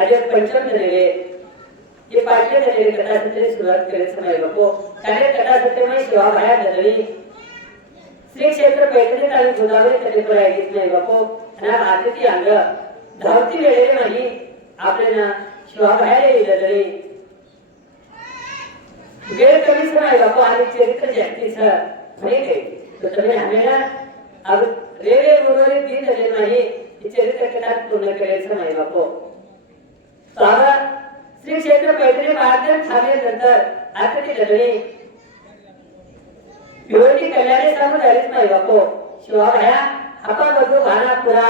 આજે પંચમ ધરેલે ये पाठ्य धरेले कथा सत्रे सुरुवात करे समय बापो कार्य कथा सत्रे में शिवा भाया धरली श्री क्षेत्र पैठणी तालु गोदावरी तटे पर आयोजित नाही बापो आणि आरती अंग धावती वेळे नाही आपल्याला शिवा भाया धरली वेळ कमी समय बापो आणि चरित्र जास्तीचं नाही काय तो तुम्ही आम्हाला अब रेवे गुरुवारी दिन धरले नाही हे चरित्र कथा पूर्ण करायचं नाही बापो सारा श्री क्षेत्र पैठणी मार्गदर्शन थांबल्यानंतर आरती धरली पिवळी कल्याणे समुदायात नाही बापो शिवा भाया आपा बघू भानापुरा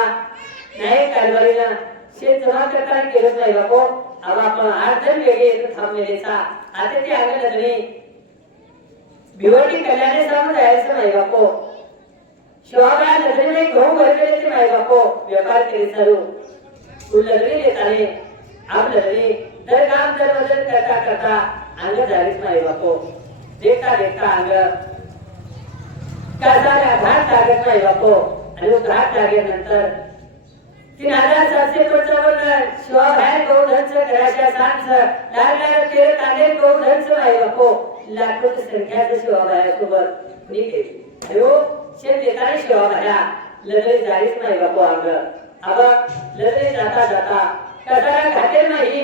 न्याय कारभारीला शे जमा करता केलं नाही बापो अब आपण अर्धन वेगळे येत थांबलेलेचा आरती आगे धरली पिवळी कल्याणे समुदायात नाही बापो शिवा भाया धरली गहू भरलेले नाही बापो व्यापार केले चालू फुल धरली येताने आप धरली दर काम दर बदल करता करता अंग झालीच नाही बापो देखता देखता अंग कसा घाट लागत नाही बापो आणि वो घाट लागल्यानंतर 3755 शिवा बाहेर गौधनच घराच्या सांच लागणार ते कांदे गौधनच नाही बापो लाखोची संख्याच शिवा बाहेर सोबत निघे अयो शेत देताना शिवा बाहेर लढले झालीच नाही बापो अंग अब लढले जाता जाता कसा घाटे नाही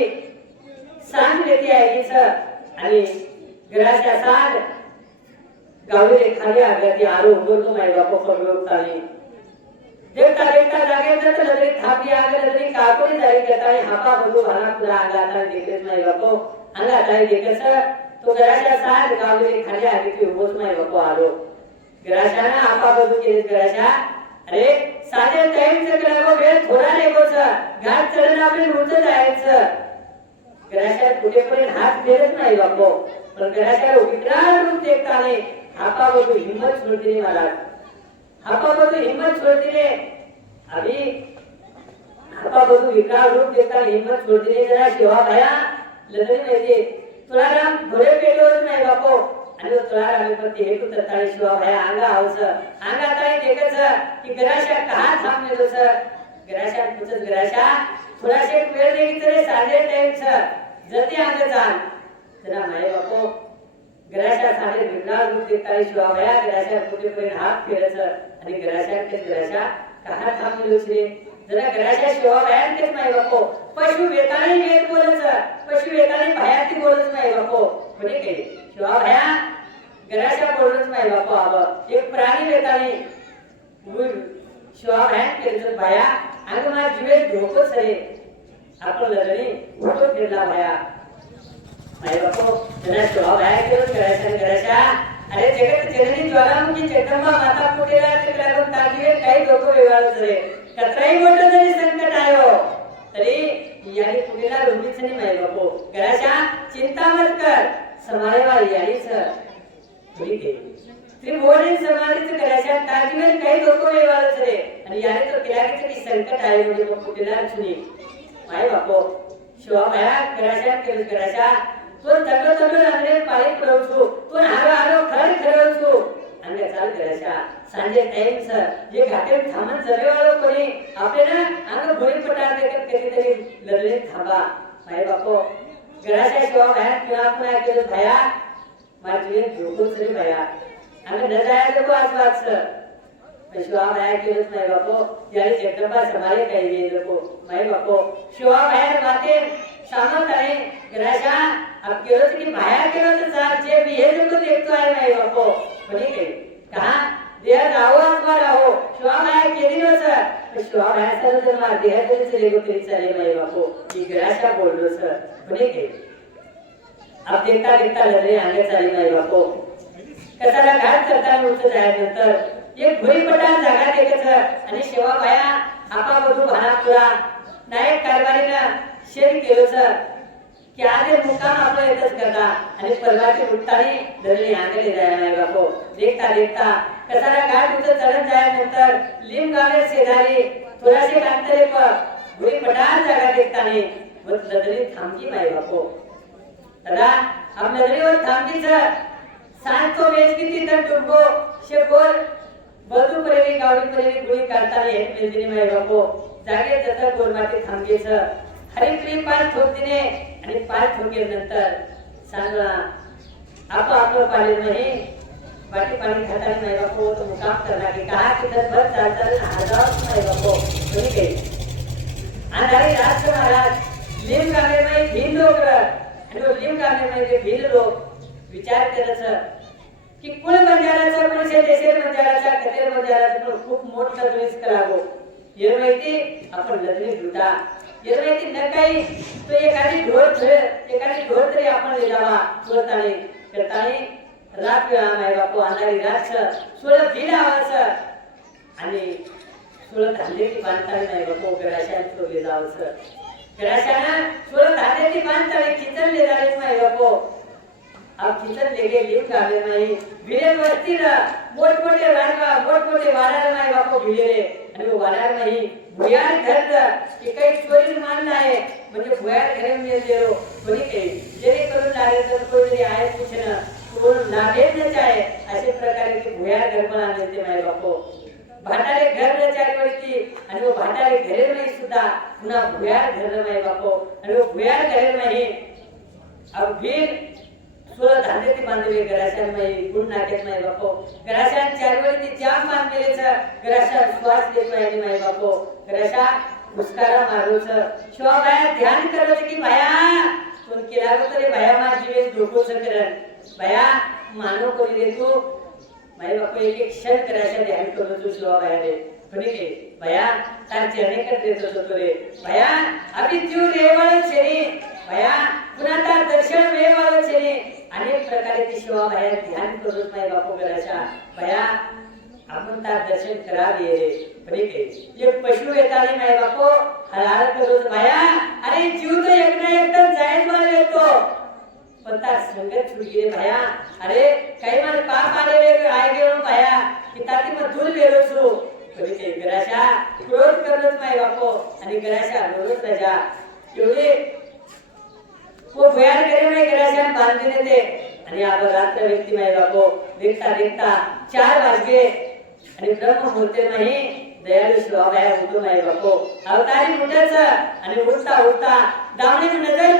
सांग देती आहे की आणि घराच्या सांग गावले खाली आगती आरो उडतो नाही बापो पडलोतानी देखता देखता जागे तर लगे थापी आगे लगे काकोरी जारी करताय हापा बंधू भाना पुरा आगाता देखत नाही बापो अंगाता देखस तो घराच्या सांग गावले खाली आगती उभोच नाही बापो आरो घराच्या ना हापा बंधू केले घराच्या अरे साधे टाइम से लागो वेळ थोडा लेगोच घाट चढण आपले उंच जायचं घराच्या कुठेपर्यंत हात फेरत नाही बापो पण घराच्या विकराळ रूप देखताने हापा बघू हिम्मत सोडतीने मला हापा बघू हिम्मत सोडतीने अभी हापा बघू विकराळ रूप देखताने हिम्मत सोडतीने जरा शिवा भाया लढली माहिती तुला राम घोडे पेटवत नाही बापो आणि तुला राम प्रति हेतू तत्ताने शिवा भाया अंगा आवस अंगा ताई देखच की घराच्या कहा थांबलेलो सर घराच्या तुझच घराच्या थोडाशे वेळ देगी तरी साडे टाइम जती अंग जाण जरा माय बापो घराच्या साडे विकराळ रूप देखताने शिवा भाया घराच्या कुठेपर्यंत हात फेरच आणि घराच्या कहा थांबलेलो छे जरा घराच्या शिवा भाया तेच नाही बापो पशु वेताने वेद बोलच पशु वेताने भायाती बोलच नाही बापो म्हणजे काय शिवा भाया घराच्या बोलच नाही बापो आब एक प्राणी वेताने शिवा भाया केलं भाया अंग मा जीवे धोकोच रे आपण लढणी उठो फिरला भाया आई बापो जरा शिवा भाया केलं घराच्या अरे जगत जननी ज्वालामुखी जगदंबा माता कुठेला तिकडे लागून ताजीवे काही धोको वेगळाच रे कत्राई मोठं जरी संकट आयो तरी यानी कुठेला रुंदीच नाही माय बापो घराच्या चिंता मत कर समारेवा यानीच ठीक आहे त्रिभुवनी समाधीच घराच्या ताजीवे काही धोको वेगळाच रे आणि याने तो केला की संकट आयो म्हणजे कुठेला चुनी माय बापो शिवा भाया घराच्या केलं घराच्या तो तगडो अंगणे पाळी पडवतो तो हारो खर खरवतो अंगे चाल घराच्या सांजे टाइम सर जे घाटे थांबन जरेवालो कोणी आपल्याला अंग भोळी पटार देखत कधीतरी लढले थांबा माय बापो घराच्या शिवा भाया किंवा आपण केलं भाया माझी झोपून सरी भाया अंग न जायला नको आज वाच शिवा भाया केलंच नाही बापो याने जगदंबा समाले काही गेले नको माय बापो शिवा भाया माते सामत आहे घराच्या अब केलो की भाया केलो तर चाल जे मी हे जो देखतो आहे नाही बापो म्हणजे काय कहा देह रावत मारा हो शिवा भाया केली नो सर शिवा भाया सर जर मार देह तरी चले गो तरी चाले नाही बापो की घराच्या बोललो सर म्हणजे काय अब देखता देखता लढले आगे चाली नाही बापो कसाला घाट करता उंच जायनंतर एक भुई पटार जागा देखत आणि शिवा भाया आपा बधू भानापुरा नायक कारभारीनं शेर केलो सर की आगे मुकाम आपला येतच करता आणि परवाची उठतानी धरली आंगले जायला नाही बापो देखता देखता कसाला घाट उतर चढत जायनंतर लिम गावे शेजारी थोडाशे अंतरे पर भुई पटार जागा देखतानी मग लढली थांबकी नाही बापो दादा हम लढलीवर थांबकी सर सांगतो वेज किती तर टुंबो शे बोल बदू परेली गावडी परेली गुळी काढताना एक मेलदिनी माय बापो जागे जत गोरमाती थांबकेच हरिप्रिय पाल ठोकतीने आणि पाल ठोकेनंतर सांगला आप आपलं पाले नाही बाकी पाणी खाताना नाही बापू तो मुकाम करणार की कहा की भर चालताना हजार नाही बापू कोणी काही अंधारी राज महाराज लिम गाणे नाही भिन लोक आणि तो लिम गाणे नाही ते भिन लोक विचार करत की कुळ बंजाराचा पुरुषे देशे बंजाराचा कतेर बंजाराचा पण खूप मोठा द्वेष करावो ये माहिती आपण लग्नी धुता ये माहिती न काही तो एखादी ढोर तरी आपण ले जावा सुरताने करताने रात वेळा माय बापू अंधारी रात सोळं भिड आवाच आणि सोळं धांदेची बांधताळी नाही बापू गराशाने ठेवले जावचं गराशानं सोळं धांदेची बांधताळी खिचनले जायच नाही बापू अब खिचन लेगे लिव गावे नाही भिरे वस्तीर मोठमोठे राजवा मोठमोठे वाडार नाही बापू भिले आणि वो वाडार नाही भुयार घर की काही चोरी मानला आहे म्हणजे भुयार घरे मिळेल देरो कोणी काही जेणे करून लागेल तर कोणीतरी आहे पूछणं कोण लागेल न चाहे अशा प्रकारे ते भुयार घर पण आणले ते माय बापू भाटारे घर न चाहे पडती आणि वो भाटारे घरे नाही सुद्धा पुन्हा भुयार घर नाही बापू आणि वो भुयार घरे नाही अब भीर सोळं धांदेती बांधले गराशान नाही गुण नाकेत नाही बापू गराशान चारवळी ती जाम बांधलेच गराशा श्वास देत नाही माय बापू गराशा मुस्कारा मारूच शिवा बाया ध्यान करत की बाया कोण केला तरी बाया मा जीवे धोकोच करन बाया मानो कोणी रे तू माय बापू एक एक क्षण गराशा ध्यान करत तू शिवा बाया रे कोणी के बाया तार चरणे कर देत होतो रे बाया अभी तू रेवळ छेरी बाया पुन्हा तार दर्शन वेवाळ छेरी अनेक प्रकारे ती शिवा बाया ध्यान करत नाही बापू गराशा बाया आपण तार दर्शन करावे रे पण ये पशु येतानी नाही बापू हलाल करत बाया अरे जीव तो एक ना एक तर जायच मला येतो पण तार संगत छुटली रे बाया अरे काही मला पाप आले रे आय गेलो बाया की ताती मग दूर गेलो सु पण ते गराशा क्रोध करत नाही बापू आणि गराशा रोज राजा एवढे वो भयान करे में गराशान बांधने थे आणि अब रात्र व्यक्ती माय बापू देखता देखता 4 वाजले आणि ब्रह्म मुहूर्ते नाही दयाळू शिवाबाया उठून माय बापू अवतारी उठायच आणि उठता दावणी नजर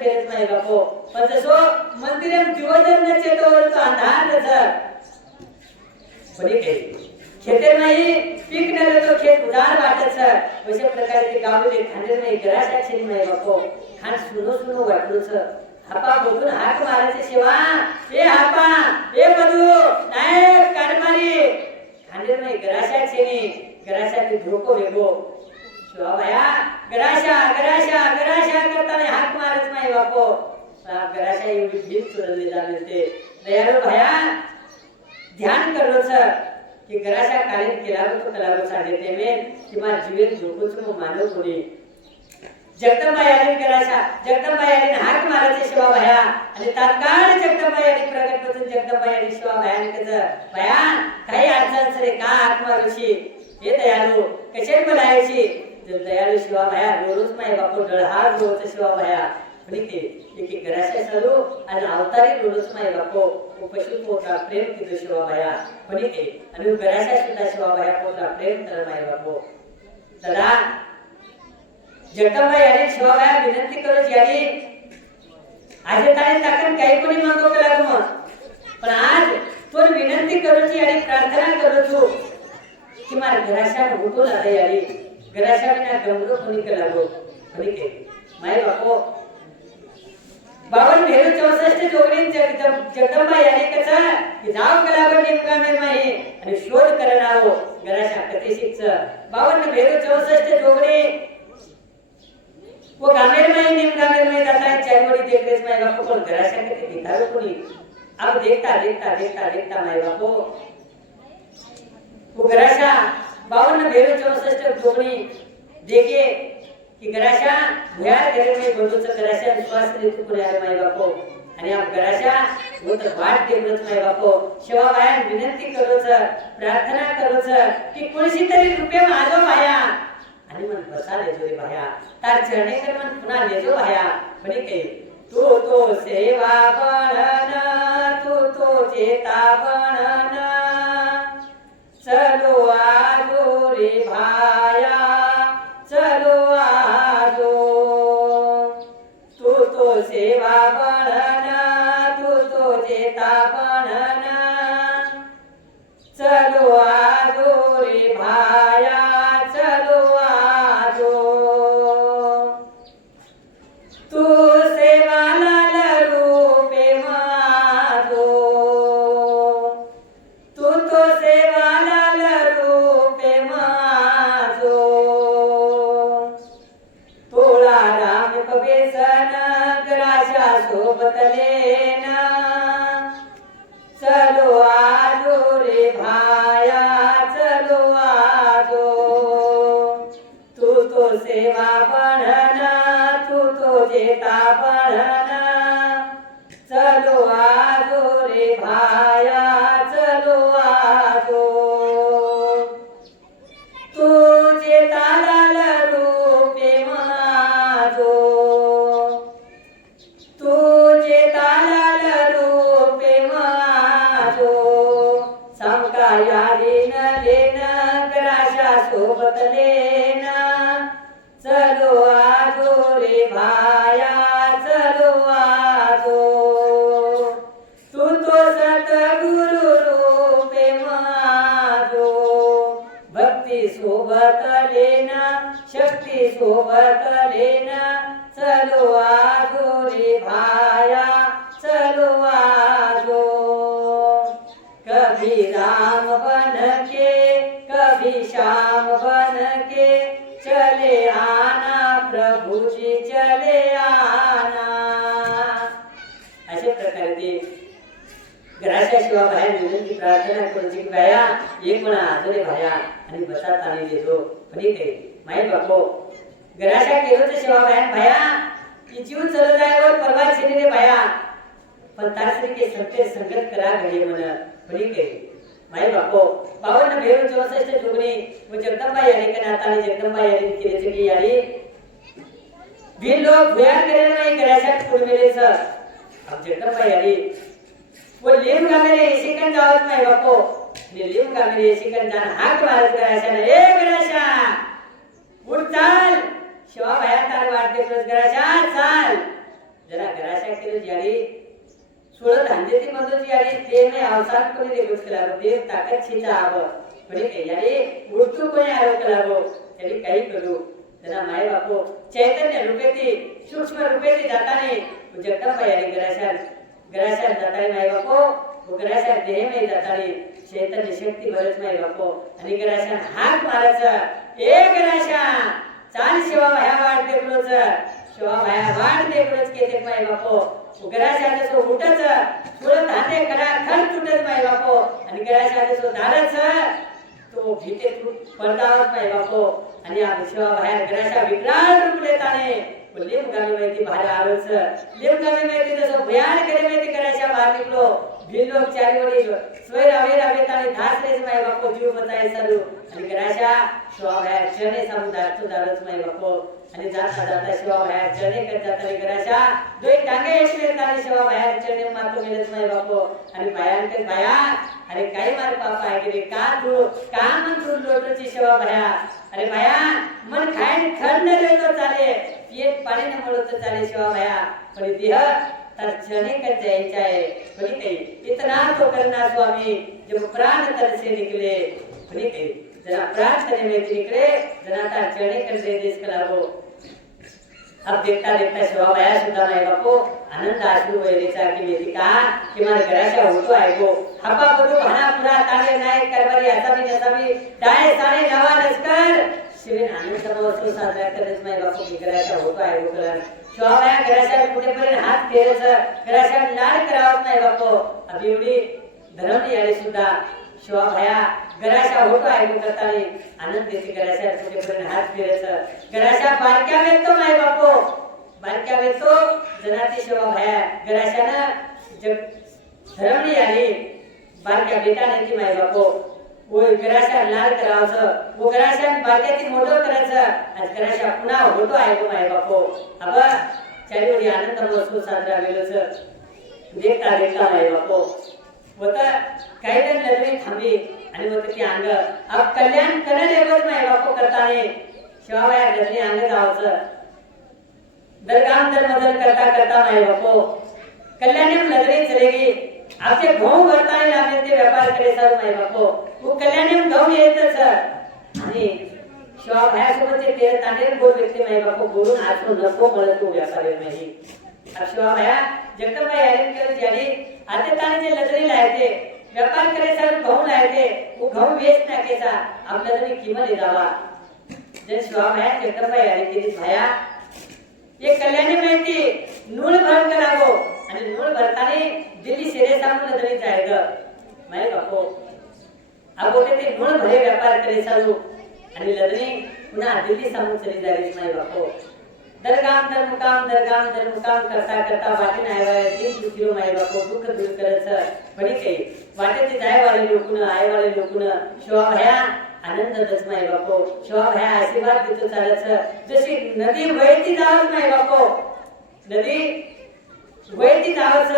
फेरत माय बापू पण जसो मंदिरम दिवजन न चेतोवर तो अंधार नजर बरी काही खेते नाही पीक न तो खेत उदार वाटत अशा प्रकारे ते गावले खांदे नाही गराशा छेली माय बापू खान सुनो वाटलोच हापा बघून हाक मारायचे शिवा ए हापा ए बदू नाही काढमारी खांदे नाही गराशा छेनी गराशा ते धोको वेगो शिवा बाया गराशा करताना हाक मारत नाही बापू गराशा एवढी भीत चोरली जाते ते दयाळू भया ध्यान करलोच कि गराशा कालीन केलाव तो कलाव साधेते में कि मार जीवन झोपूच मग मानव कोणी जगदंबा याने हाक मारायचे शिवा भया आणि तात्काळ जगदंबा याने प्रगट होऊन जगदंबा याने शिवा भयाने कच भया काही अडचण सरे का हाक मारूशी हे दयाळू कशे बोलायची जर दयाळू शिवा भया रोज माय बापू डळहार रोज शिवा भया म्हणजे ते एक गराशा चालू आणि अवतारी रोज माय बापू पशु पोटा प्रेम किती शिवा भया म्हणजे ते आणि गराशा सुद्धा शिवा भया पोटा प्रेम कर माय बापू दादा जगदंबा याने शिवा भया विनंती करू याने आज ताणे ताकन काही कोणी मागो केला मग पण आज तो विनंती करूची आणि प्रार्थना करूचू की मार गराशा उठून आले याने गराशा विना गमलो कोणी केला गो म्हणजे ते माय बापू 52 भेरू 64 जोगणी जगदंबा याने कसा की जाव कलावर नेमका मेरमाही आणि शोध करणारो गराशा कथेशीच 52 भेरू 64 जोगणी वो गामेर में नेमका मेरमाही जाता है चायवडी देखरेच माय बापू पण गराशा कथे दिखावे कोणी अब देखता माय बापू वो गराशा 52 भेरू 64 जोगणी देखे कि गराशा भुयार घरे में बंधुच गराशा विश्वास ऋतू पुण्यार माय बापू आणि आप गराशा वो तर वाट देवच माय बापू शिवा बाया विनंती करूच प्रार्थना करूच की कोणशी तरी रुपये माझो भाया आणि मन बसा लेजो रे भाया तार चरणे कर मन पुन्हा लेजो भाया म्हणे के तू तो सेवा बनन तू तो चेता बनन चलो आजो रे भाया चलो सोबतले ना चलो आजो रे भाया चलो आजो तू तो सेवा बढ़ना तू तो जेता बढ़ना चलो आजो रे भाया चलो आजो तुझे तालाल रूपे माझो तुझे तालाल रूपे माझो समका यादीन लेन ग्राशा सोबत लेन चलो आजो रे भाया चलो आजो तू तो सतगुरु रूपे माझो भक्ती सोबत लेना शक्ती सोबत लेना चलो आजो रे भाया चलो आजो कभी राम बन के कभी श्याम बन के चले आना प्रभु जी चले आना अशा प्रकारे ते ग्राशाशिवाय बाहेर विनंती प्रार्थना करूची बाया एक म्हणा आजरे भाया आणि बसा ताणी देतो पण ते माय बापो ग्राशा केलो ते शिवा बाया भाया की जीव चल जायवर परवा छेने रे भाया पण तारसरी के सत्य संगत करा घडी म्हण पण ते माय बापो 5264 डुगणी व जगदंबा याने का नाताने जगदंबा याने केले की यारी भी लोग भया करे नाही ग्राशा पुरमेले सर अब जगदंबा यारी वो लिम का मेरे इशिकन जावत नाही बापो ने लिम का मेरे इशिकन जान हाक मारत ग्राशा ने ए ग्राशा उठ चाल शिवा भाया तार वाटते प्लस ग्राशा चाल जरा ग्राशा केले जारी सोळत धांदेती मधून यारी ते ने अवसान कोणी देखत केला ते ताकद छिचा आव पण ते यारी उठतो कोणी आरोप केलागो तरी काही करू जरा माय बापो चैतन्य रूपेती सूक्ष्म रूपेती जाताने जगदंबा यारी ग्राशा जाताने माय बापो ग्राशा देह में जाताने चैतन्य शक्ती भरत माय बापो आणि ग्राशा हाक मारायचा ए ग्राशा चाल शिवा भाया वाट देखलोच शिवा भाया वाट देखलोच केते माय बापो ग्राशाचे सो उठच सुरत हाते करा खर तुटत माय बापो आणि ग्राशाचे सो धारच तो भीते पडदावत माय बापो आणि आ शिवा भाया ग्राशा विकराळ रूप लेताने लिम गावी माहिती बाहेर आलोच लिम गावी माहिती तसं भयान करे माहिती ग्राशा बाहेर निघलो भिलो चारी वडी स्वैर अवेर अवेताने धास रेस माय बापो जीव बताय चालू आणि ग्राशा शिवा भाया चरणे समुदाय तो दारच माय बापो आणि जाता जाता शिवा भाया चरणे करत जाताने ग्राशा दोय टांगे येते ताने शिवा भाया चरणे मातो मिळत माय बापो आणि भायान ते भाया अरे काही मार पापा आहे की का तू का मन तू लोटची शिवा भाया अरे भाया मन खाईन खंड देतो चाले पेट पाणी न मिळत चाले शिवा भाया पण देह तर चरणे कर जायचा है पण ते इतना तो करना स्वामी जब प्राण तन से निकले पण ते जरा प्रार्थने में निकले जरा ता चरणे कर दे देश कलाबो अब देखता देखता शिवा भाया सुद्धा माय बापो आनंद आश्रू वैरेचा की वेदिका की मार घराच्या होतो आहे गो हप्पा बडू भाना पुरा ताले नाही करवारी असामी नसामी डाय साडे नवा लष्कर शिवेन आनंद महोत्सव साजरा करत माय बापो की घराच्या होतो आहे गो करण शिवा भाया घराच्या कुठेपर्यंत हात फेरच घराच्या लाड करावत नाही बापो अब एवढी धरमणी आली सुद्धा शिवा भाया घराच्या होतो आहे गो करताने आनंद देते घराच्या कुठेपर्यंत हात फेरच घराच्या बारक्या वेतो माय बापो बारक्या वेतो जनाती शिवा भाया घराच्यानं जग धरमणी आली बारक्या बेटाने ती माय बापो वो घराच्या लाड करावचं वो घराच्या बारक्याची मोठं करायचं आज घराच्या पुन्हा होतो आहे गो माय बापो अब चारीवडी आनंद महोत्सव साजरा केलोच देखता देखता माय बापो होता काही जण लग्न थांबली आणि मग ती अंग अब कल्याण करणे लेवल माय बापो करताने शिवा भाया लग्न अंग जावचं दरगाम दर मदल करता करता माय बापो कल्याणी लग्न चलेगी आपके भाऊ भरताने लागले ते व्यापार करे सर माय बापो वो कल्याणी गाव येतच आणि शिवा भाया सोबत ते तेर तांडेर बोल व्यक्ती माय बापो बोलून आजो नको मला तो व्यापारी नाही शिवा भाया जगदंबा यारी केलं ज्याने आता ताने जे लग्न लायते व्यापार करे सर भाऊ लायते वो भाऊ वेस्ट ना केसा आपल्या तरी किंमत द्यावा जे शिवा भाया जगदंबा यारी केली भाया ये कल्याणी माहिती नूल भर करावो आणि मूळ भरताने दिल्ली शेरे सामून लदणी जायचं माय बापो आगोटे ते मूळ भरे व्यापार करे चालू आणि लदणी पुन्हा दिल्ली सामून चली जायची माय बापो दरगाम दरमुकाम करता करता वाटेन आयवाळे 3 किलो माय बापो दुःख दूर करत पडी काही वाटे ते जायवाळे लोकून आयवाळे लोकून शोभा भया आनंद दच माय बापो शोभा भया आशीर्वाद देतो चालत जशी नदी वळती जावच माय बापो नदी वळती जावच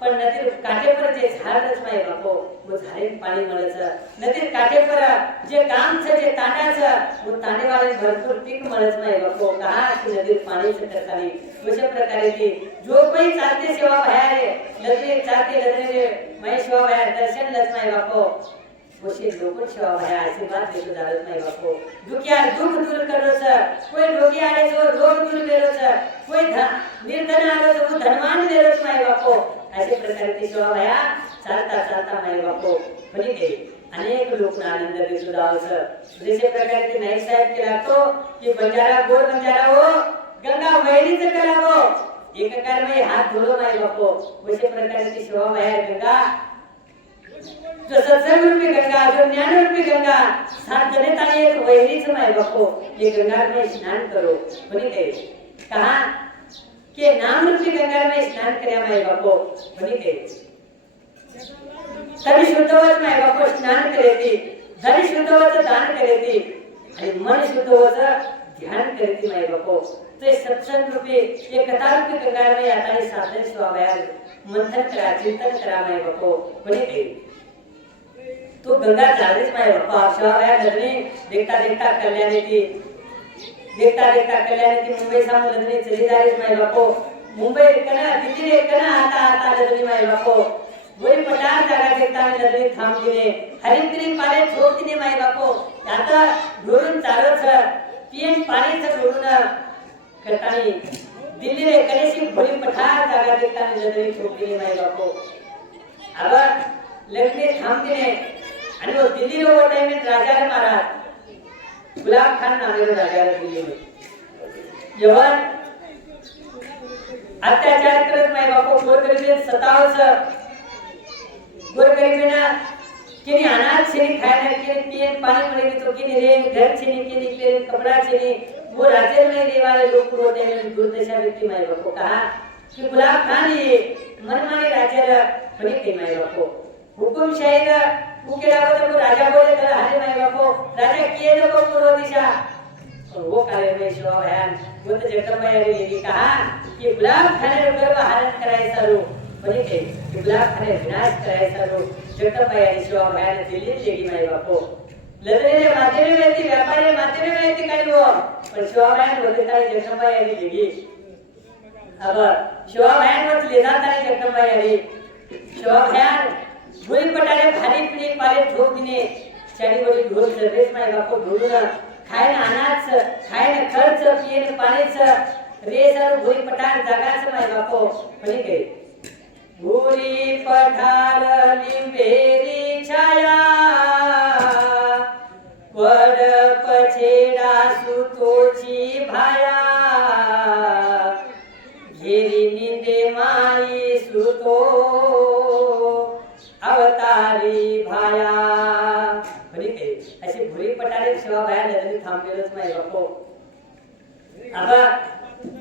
पण नदी काठेपर जे झाडच माय बापो वो झाडेन पाणी मळच नदी काठेपर जे काम छे जे तांड्याच वो तांडेवाले भरपूर पीक मळच माय बापो कहा की नदी पाणी से करतानी अशा प्रकारे ती जो कोई चालते सेवा भया रे नदी चालते नदी माय सेवा भया दर्शन लच माय बापो वशे लोक सेवा भया आशीर्वाद देतो दारत माय बापो दुखिया दुख दूर करलोच कोई रोगी आले जो रोग दूर केलोच कोई निर्धन आलो जो धनवान केलोच माय बापो अशा प्रकारे ती सेवा भया चालता चालता माय बापो बनी गई अनेक लोक आनंद देतो दावच जसे प्रकारे ते नाईक साहेब के लागतो की बंजारा गोर बंजारा हो गंगा वैरीच करावो एकाकार में हात धुलो माय बापो वशे प्रकारे ती सेवा भया गंगा जो सत्संग रूपी गंगा जो ज्ञान रूपी गंगा सात जने ताने एक वैरीच माय बापो ये गंगा में स्नान करो बनी गई कहा के नाम रूपी गंगा में स्नान कर्या माय बापो बनी गई तरी शुद्धवत माय बापो स्नान करेती धरी शुद्धवत दान करेती आणि मन शुद्धवत ध्यान करेती माय बापो ते सत्संग रूपी ये कथा रूपी गंगा में आता साधन स्वाभया मंथन करा चिंतन करा माय बापो बनी गई तो गंगा चालीस माय बापा स्वाभया नदनी देखता देखता कल्याणी थी मुंबई सामून लदनी चली जायच माय बापो मुंबई कना दिल्ली कना आता लदनी माय बापो वही पटार जागा देखता लदनी थांब दिने हरिद्री पाले ठोक दिने माय बापो आता ढोरून चालत पियन पाणी ढोरून करतानी दिल्ली रे कनेशी भरी पठार जागा देखता लदनी ठोक दिने माय बापो अब लदनी थांब दिने आणि वो दिल्ली रो टाइम में राजा महाराज गुलाब खान नामे राजा दिल्ली में यवन अत्याचार करत माय बापो गोरगरीब सतावच गोरगरीबना किनी अनाज छेनी खायना किनी पियन पानी मळे तो किनी रेन घर छेनी किनी पेन कपड़ा छेनी वो राज्य में रहने वाले लोग होते हैं दुर्दशा व्यक्ति माय बापो कहा कि गुलाब खान ये मनमानी राज्य बनी के माय बापो हुकुम शाही वो केला तो राजा बोले तर हरे माय बापो राजा किए नको पूर्व दिशा और वो कार्य में शोभा भयान वो तो जगदम्बा यारी लेगी कहा कि गुलाब खाने गर्भ हरण कराए सारो बनी के गुलाब खाने विनाश कराए सारो जगदम्बा यारी शोभा भयान दिल्ली लेगी माय बापो लदने ने माथे में रहती व्यापारी माथे में रहती करी वो पर शोभा भयान होते ताई जगदम्बा यारी लेगी अब शोभा भयान मत लेना ताई जगदम्बा यारी शोभा भयान भूरी पटारे भारी पीड़ी पाले ठोक दिने चारी बड़ी ढोल सर्विस माय बापो ढोलून खायन अनाज खायन खर्च पियन पाणीच रेसर भूरी पठार जागाच माय बापो बनी गई भूरी पठार लिंबेरी छाया वड पछेडा सुतोची भाया घेरी निंदे माई सुतो अवतारी भाया बनी गई अशी भुरी पटारे सेवा भया नदनी थांबलेलच माय बापो आता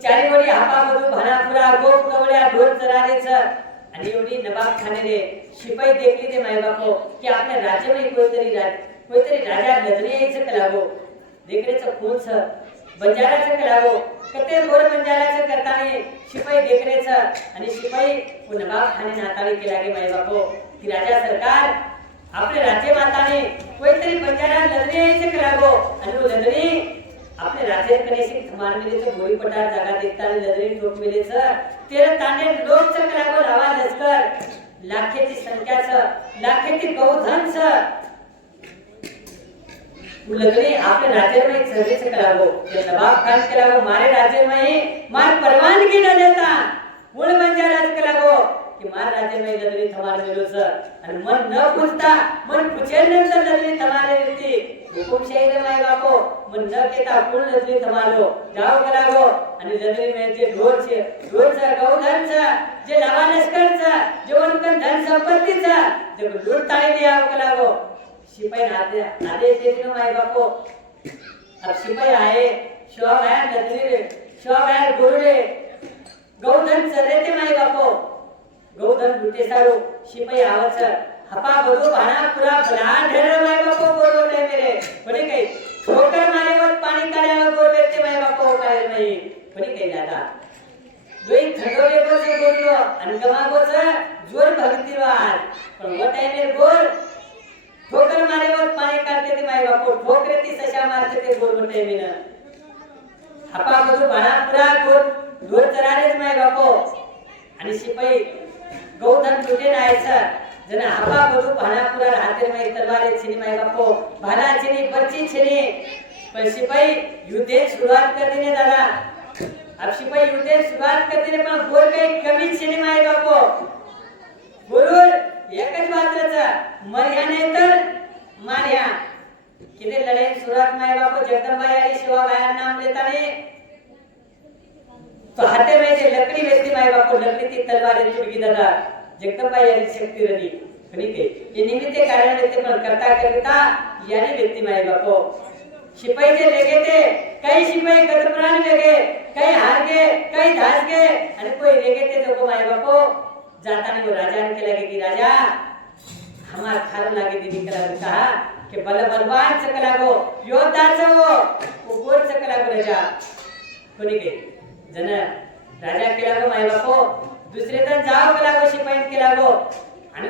चारी वडी हापा मधू भानापुरा गोप गवळ्या ढोल चरारेच आणि एवढी नवाब खानेने शिपाई देखली ते माय बापो की आपल्या राज्य में कोईतरी राजा नदनी यायचं कलावो देखरेचं कोणच बंजाराचं कलावो कते गोर बंजाराचं करताने शिपाई देखरेचं आणि शिपाई वो नवाब खाने नाताळी केला गे माय बापो की राजा सरकार आपले राज्य माताने कोईतरी बंजारा लदनी यायचं करावो आणि वो लदनी आपले राज्य कनेशी धमार मिले तो गोळी पटार जागा देखता लदनी ठोक मिलेच तेरे तांडे लोक करावो रावा लष्कर लाखेची संख्याच लाखेची गौधनच लदनी आपले राज्य में सर्विस करावो ये नवाब खान करावो मारे राज्य में मार परवानगी न देता मूळ बंजारा करावो की मार राज्य में लदरी थमार मेलो सर आणि मन न पूछता मन पूछे नंतर लदरी थमारे व्यक्ती हुकुमशाही ने माय बापो मन न केता पूर्ण लदरी थमालो जाव गलागो आणि लदरी में जे ढोरचा गौधनचा जे लावा लष्करचा जे वनकन धन संपत्तीचा जे लूटताने लिया गलागो शिपाई आदेश देते ना माय बापो अब शिपाई आए शौक है लदरी शौक है गुरुले गौधन चरेते माय बापो गौधन लुटे सारो शिपाई आवच हपा बधु भाना पुरा भला ढेर माय बापो बोलते मेरे बड़ी कई ठोकर मारे वत पानी काढ्यावर बोलते माय बापो काय नाही बड़ी कई दादा दोई थंडोले बोसे बोललो आणि गमा बोस जोर भक्तिवार पण वो टाइम मेरे बोल ठोकर मारे वत पाणी काढते ते माय बापो ठोकरे ती सशा मारते ते बोल बोलते मीना हपा बधु भाना पुरा गोर चरारेच माय बापो आणि शिपाई गौधन लुटे नायचा जन हपा बधु भानापुरा राहते में तलवारे छिनी माय बापो भाला छिनी पर्ची छिनी पर सिपाही युद्धे शुरुआत कर देने दादा अब सिपाही युद्धे शुरुआत कर देने पण गोर काही कमी छिनी माय बापो गुरु एकच मात्रचा मर्या नाही तर मार्या किती लढाई सुरुवात माय बापो जगदंबा यारी शिवाबाई नाम लेताने तो हाथे में जे लकड़ी व्यक्ति माय बापो लकड़ी ती तलवार तुडगी दादा जगदंबा यारी शक्ती रली कणिके ये निमित्ते कारण व्यक्ति पण करता यारी व्यक्ति माय बापो शिपाई जे लेगे थे कई शिपाई गदप्राण लेगे कई हार गए कई धास गए आणि कोई लेगे थे तो माय बापो जाता ने वो राजा ने के लगे कि राजा हमार खार लागे दीदी कहा कि बलवान सकलागो योद्धाचं वो गोर सकलागो राजा कणिके जन राजा केला गो माय बापो दुसरे दिन जाओ केला गो शिपाई केला गो आणि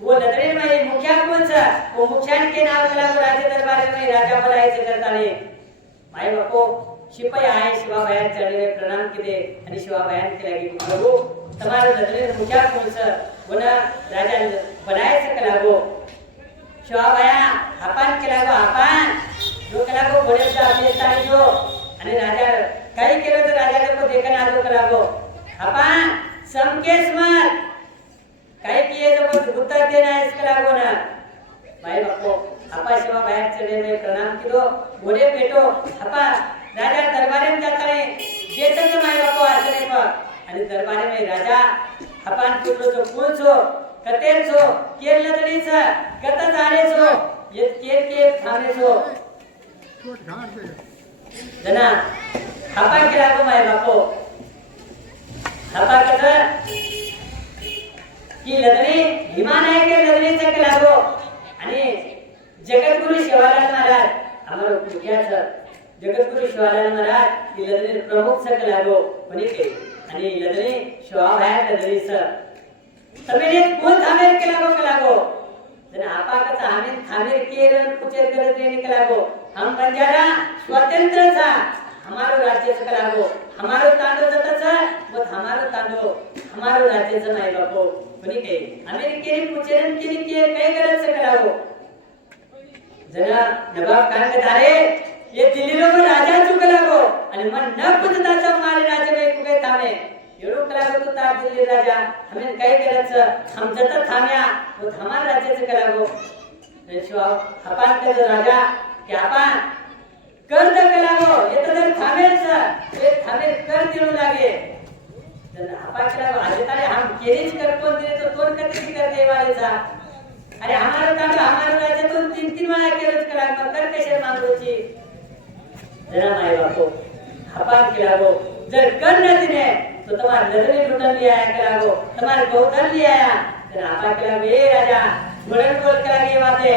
वो लदरे में मुखिया कौन सा वो मुखिया के नाम केला गो राजा दरबार में राजा बोलायचे करताने माय बापो शिपाई आए शिवाबाई चढले प्रणाम केले आणि शिवाबाई केला की प्रभु तुम्हारे लदरे मुखिया कौन सा बोला राजा बनायचे केला गो शिवाबाई आपण केला गो आपण जो केला गो बोलेचा आपले ताई जो आणि राजा काही केलं तर राजाला को देखना आलो करागो आपण समकेस मत काही किए तो कुछ उत्तर देना है इसका लागो ना भाई बापो आपा शिवा बाहेर चढ़े में प्रणाम किदो बोले बेटो आपा राजा दरबारे में जाता है जेतन तो माय बापो आसने पर आणि दरबारे में राजा आपण पुत्र जो कुल छो कतेर छो केर लदरी छ कत जाणे छो ये केर के थामे छो जना हापा केला गो माय बापो हापा कथा की लदरी हिमालय के लदरी से केला गो आणि जगतगुरु शिवालाल महाराज आम्हाला मुख्याचं जगतगुरु शिवालाल महाराज की लदरी प्रमुख से केला गो बनी के आणि लदरी शिवाबाई लदरी से तमेने कोण थामेर केला गो जन आपा कथा आम्ही थामेर केरन कुचेर करत नाही केला गो हम बंजारा स्वतंत्र था हमारो राज्य से करागो हमारो तांडो जतच मत हमारो राज्य से नाही बापो कोणी के अमेरिकेने पुचेरन केली के काय गरज से करागो जना नवाब खान के धारे ये दिल्ली रो राजा चुकलागो आणि मन न पुतताचा मारे राज्य में कुगे थामे एवढो करागो तो तार दिल्ली राजा हमें काय गरज हम जत थाम्या तो हमार राज्य से करागो रेशवा हपान के राजा क्या आपण कर दकलागो ये तर थामेलचा ते थामेल कर दिलो लागे तर आपाकला आजताले हम केरीच कर कोण दिले तो तोन कधी कर देवालेचा अरे हमारा राज्य तो तीन वेळा केरच करा कर कशे मागोची जरा माय बापो हपान केलागो जर कर न दिने तो तुम्हार लदरी लुटन लिया करागो तुम्हार गौधन लिया तर आपाकला ए राजा बोलन बोल करागे बाते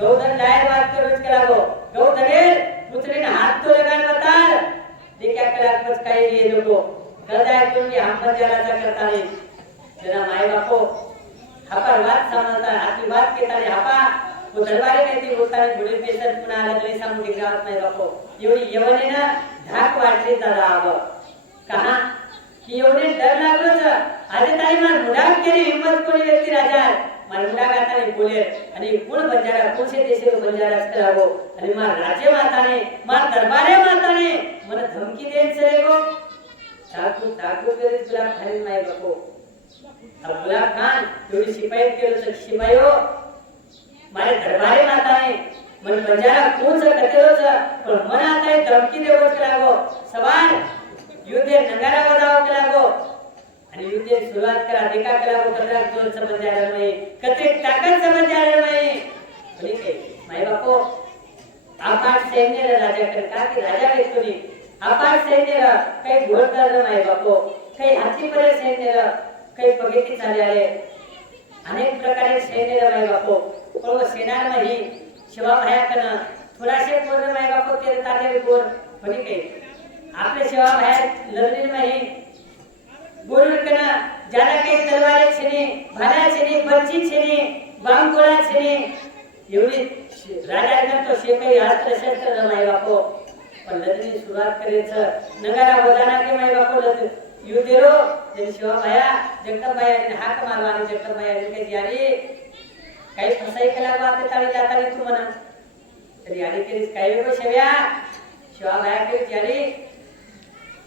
गौधन लायर बात करूच करागो गौधनेर पुत्री ने हाथ तो लगान बता ये क्या कला कुछ कहीं लिए लोगो कर जाए तुम ये हम बंजारा जा करता नहीं जना माय बापो हपर बात समझता आपकी बात के तारे हपा वो दरबारे में थी होता है बुढ़े पेशर पुना लदरी सामुदी गावत माय बापो एवढी यवने ना धाक वाटली दादा आव कहा की एवढे डर लागलो छ आज ताई मार मुडाक केली हिम्मत कोणी व्यक्ती राजा मार मुडाक आता नाही बोले आणि कोण बंजारा कोणसे देशे बंजारा करावो आणि मार राज्य माताने मार दरबारे माताने मन धमकी देन सरे गो ठाकूर करीत गुलाब खाली माय बापो अब गुलाब खान थोड़ी सिपाही के तो सिपाहियो मारे दरबारे में आता है मन बजारा कौन सा कतेलो सा पर मन आता है धमकी देवो करागो सवार युद्धे नगारा बजाओ करागो आणि युद्धे सुरुवात करा देखा करागो कतरा जोर समज जा रहा है कतरे ताकत समज जा रहा है बोले के माय बापो आपाट सैन्य राजा कर का की राजा व्यक्ती आपाट सैन्य काही घोडदळ माय बापो काही हाती परे सैन्य काही पगेती चाले आले अनेक प्रकारे सैन्य माय बापो पण सेनार मध्ये शिवा भायाकन थोडाशे पूर्ण माय बापो ते ताले गोर बनी काही आपले शिवा भाया लढली मध्ये गोरकन ज्याला काही तलवार छेने भाला छेने बच्ची छेने बांगोळा छेने एवढी राजा तो शेकई अस्त्र शस्त्र माय बापो पण लढणी सुरुवात करायचं नगारा बजाना के माय बापो लढ युद्धेरो जन शिवा भाया जगदंबाया ने हाक मारवाने जगदंबाया ने काही यारी काही फसाई केला बात ताळी जाताली तू म्हणा तरी यारी केली काही वेगळं शिव्या शिवा भाया केली यारी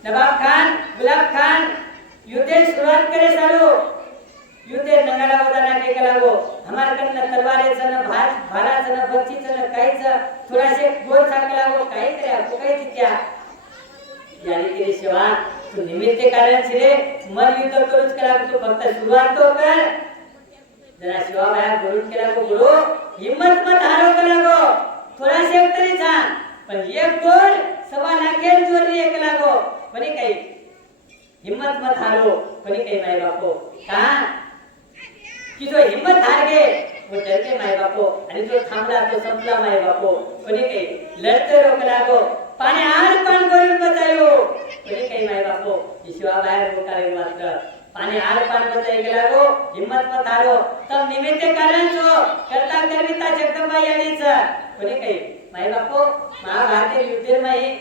नवाब खान गुलाब खान युद्धे सुरुवात करे चालू युद्धे नगारा बजाना के कलागो हमार कन्न तलवारे सन भाला सन बच्ची सन काहीच थोडासे गोल सांगलागो काही करे को काही जित्या यारी केली शिवा तू निमित्त कारण छिरे मन युद्ध करूच करा तू फक्त सुरुवात तो कर जरा शिवा भाया बोलून केला को गुरु हिम्मत मत हारो केला को थोड़ा से तरी सांग पण एक गोल सवा लाखेर जोरी एक लागो पणी काही हिम्मत मत हारो पणी काही माय बापो का की जो हिम्मत हार गे वो डरते माय बापो आणि जो थांबला तो संपला माय बापो पणी काही लढते रोकला गो पाणी आर पान करून बचायो पणी काही माय बापो शिवा बाहेर बोकारे मात्र पाणी आर पान बचाई गेला गो हिम्मत मत हारो तब निमित्त कारण छो करता करविता जगदंबा यानीच पणी काही माय बापो महाभारत युद्ध में